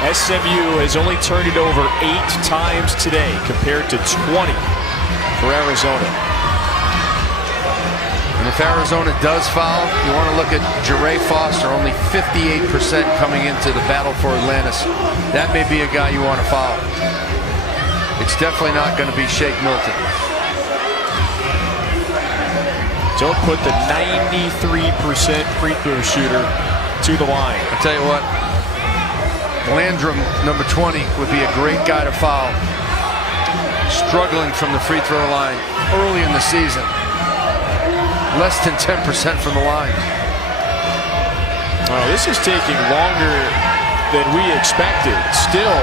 SMU has only turned it over 8 times today compared to 20 for Arizona. And if Arizona does foul, you want to look at Jere Foster, only 58% coming into the battle for Atlantis. That may be a guy you want to foul. It's definitely not going to be Shake Milton. Don't put the 93% free throw shooter to the line. I'll tell you what, Landrum, number 20, would be a great guy to foul. Struggling from the free throw line early in the season. Less than 10% from the line. Oh, this is taking longer than we expected. Still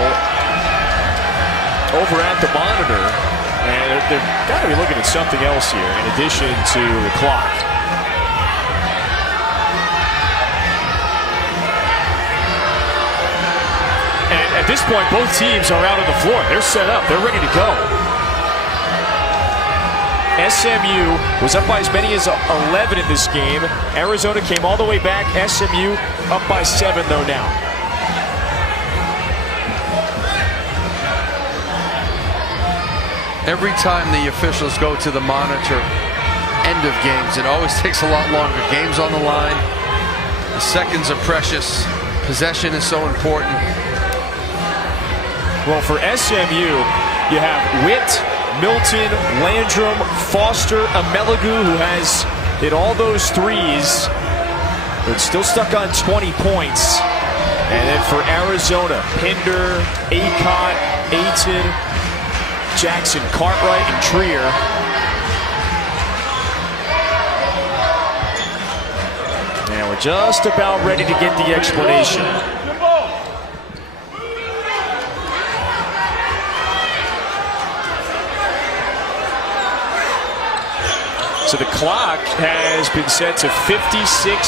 over at the monitor, and they've got to be looking at something else here in addition to the clock. And at this point, both teams are out on the floor. They're set up. They're ready to go. SMU was up by as many as 11 in this game. Arizona came all the way back. SMU up by 7 though now. Every time the officials go to the monitor end of games, it always takes a lot longer. Games on the line. The seconds are precious. Possession is so important. Well, for SMU, you have Witt, Milton, Landrum, Foster, Amelagu, who has hit all those threes, but still stuck on 20 points. And then for Arizona, Pinder, Acott, Ayton, Jackson, Cartwright, and Trier. And we're just about ready to get the explanation. So the clock has been set to 56.9.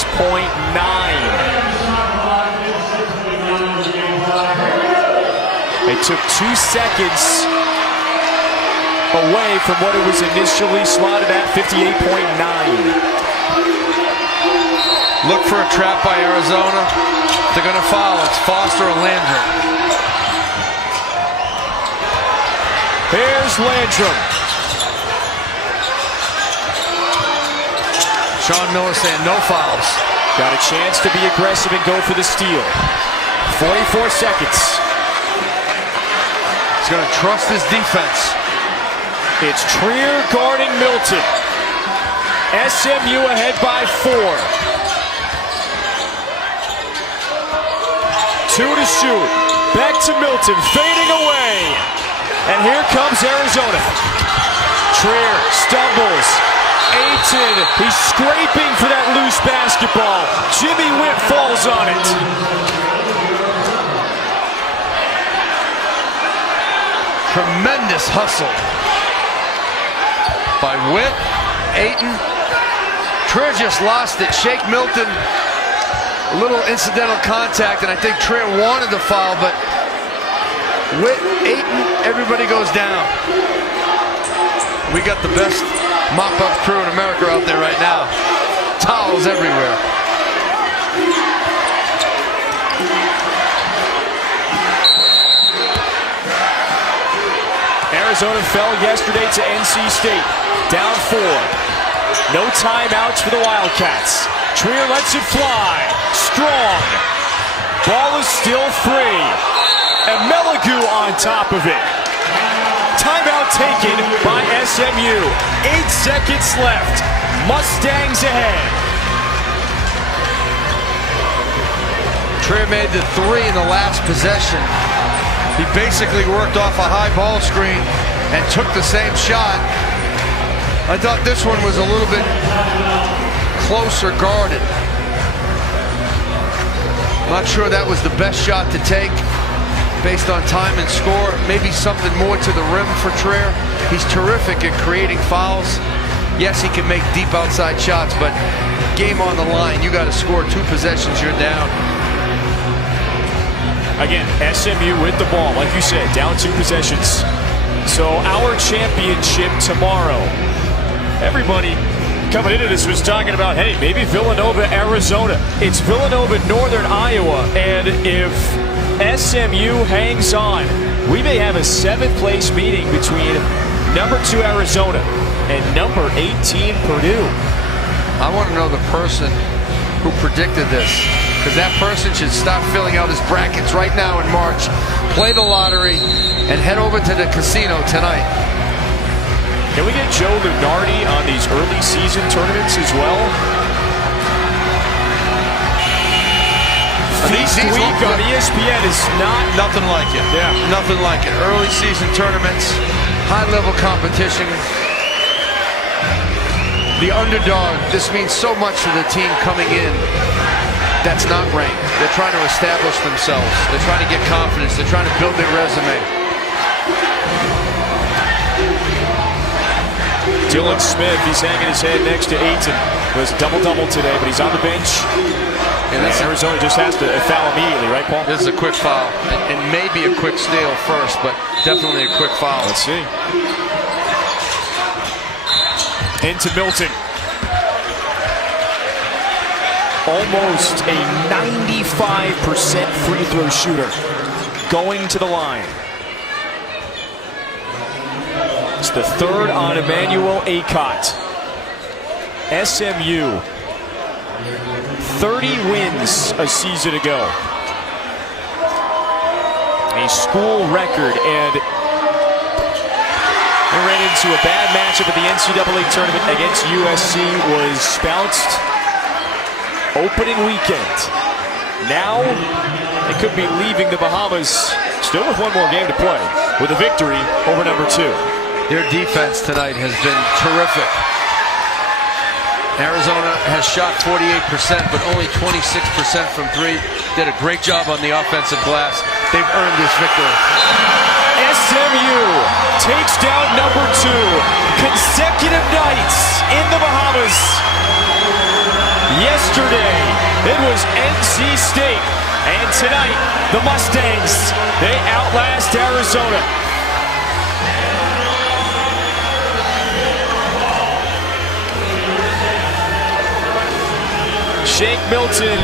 It took 2 seconds away from what it was initially slotted at, 58.9. Look for a trap by Arizona. They're going to foul. It's Foster and Landrum. Here's Landrum. Sean Miller saying no fouls. Got a chance to be aggressive and go for the steal. 44 seconds. He's going to trust his defense. It's Trier guarding Milton. SMU ahead by 4. 2 to shoot. Back to Milton, fading away. And here comes Arizona. Trier stumbles. Ayton, he's scraping for that loose basketball. Jimmy Witt falls on it. Tremendous hustle by Witt. Ayton. Trier just lost it. Shake Milton A little incidental contact, and I think Trier wanted the foul, but with Ayton, everybody goes down. We got the best mop-up crew in America out there right now. Towels everywhere. Arizona fell yesterday to NC State, down 4. No timeouts for the Wildcats. Trier lets it fly. Strong. Ball is still free. And Meligu on top of it. Timeout taken by SMU. 8 seconds left. Mustangs ahead. Trier made the 3 in the last possession. He basically worked off a high ball screen and took the same shot. I thought this one was a little bit closer guarded. Not sure that was the best shot to take based on time and score. Maybe something more to the rim for Trier. He's terrific at creating fouls. Yes, he can make deep outside shots, but game on the line. You got to score 2 possessions, you're down. Again, SMU with the ball, like you said, down 2 possessions. So our championship tomorrow. Everybody coming into this was talking about, hey, maybe Villanova, Arizona. It's Villanova, Northern Iowa, and if SMU hangs on, we may have a 7th place meeting between number 2 Arizona and number 18 Purdue. I want to know the person who predicted this, because that person should start filling out his brackets right now in March, play the lottery, and head over to the casino tonight. Can we get Joe Lunardi on these early season tournaments as well? This week on ESPN is nothing like it. Yeah. Nothing like it. Early season tournaments, high level competition. The underdog, this means so much to the team coming in that's not ranked. They're trying to establish themselves. They're trying to get confidence. They're trying to build their resume. Dylan Smith, he's hanging his head next to Ayton. Was a double-double today, but he's on the bench. And Arizona just has to foul immediately, right, Paul? This is a quick foul. And maybe a quick steal first, but definitely a quick foul. Let's see. Into Milton. Almost a 95% free throw shooter. Going to the line. It's the 3rd on Emmanuel Acott. SMU. 30 wins a season ago. A school record, and they ran into a bad matchup at the NCAA tournament against USC, was bounced opening weekend. Now, they could be leaving the Bahamas still with 1 more game to play with a victory over number 2. Their defense tonight has been terrific. Arizona has shot 48%, but only 26% from 3. Did a great job on the offensive glass. They've earned this victory. SMU takes down number 2. Consecutive nights in the Bahamas. Yesterday, it was NC State. And tonight, the Mustangs, they outlast Arizona. Shake Milton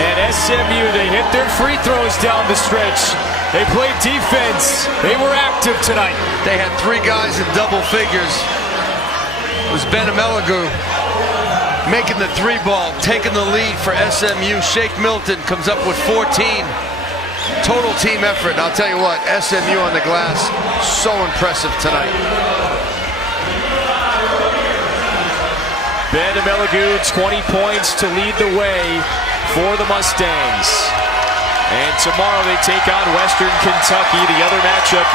and SMU, they hit their free throws down the stretch. They played defense. They were active tonight. They had 3 guys in double figures. It was Ben Meligu making the 3-ball, taking the lead for SMU. Shake Milton comes up with 14. Total team effort. I'll tell you what, SMU on the glass, so impressive tonight. Ben Meligu, 20 points to lead the way for the Mustangs. And tomorrow they take on Western Kentucky, the other matchup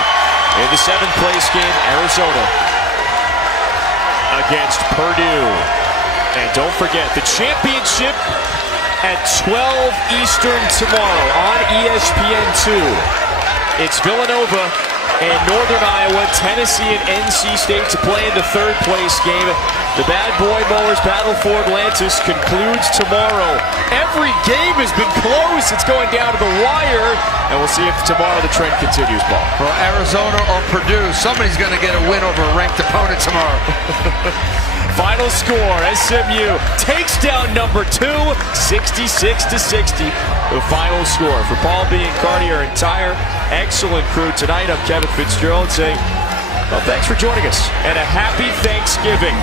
in the 7th place game, Arizona against Purdue. And don't forget, the championship at 12 Eastern tomorrow on ESPN2. It's Villanova and Northern Iowa, Tennessee, and NC State to play in the third-place game. The Bad Boy Mowers battle for Atlantis concludes tomorrow. Every game has been close. It's going down to the wire, and we'll see if tomorrow the trend continues, Paul. Well, Arizona or Purdue, somebody's going to get a win over a ranked opponent tomorrow. Final score, SMU takes down number 2, 66-60. The final score for Paul B. and Cardi, our entire excellent crew tonight. I'm Kevin Fitzgerald saying, well, thanks for joining us, and a happy Thanksgiving.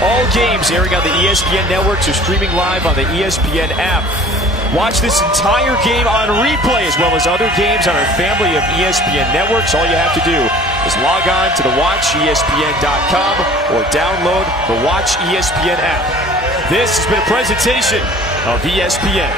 All games airing on the ESPN networks are streaming live on the ESPN app. Watch this entire game on replay as well as other games on our family of ESPN networks. All you have to do is log on to the WatchESPN.com or download the Watch ESPN app. This has been a presentation of ESPN.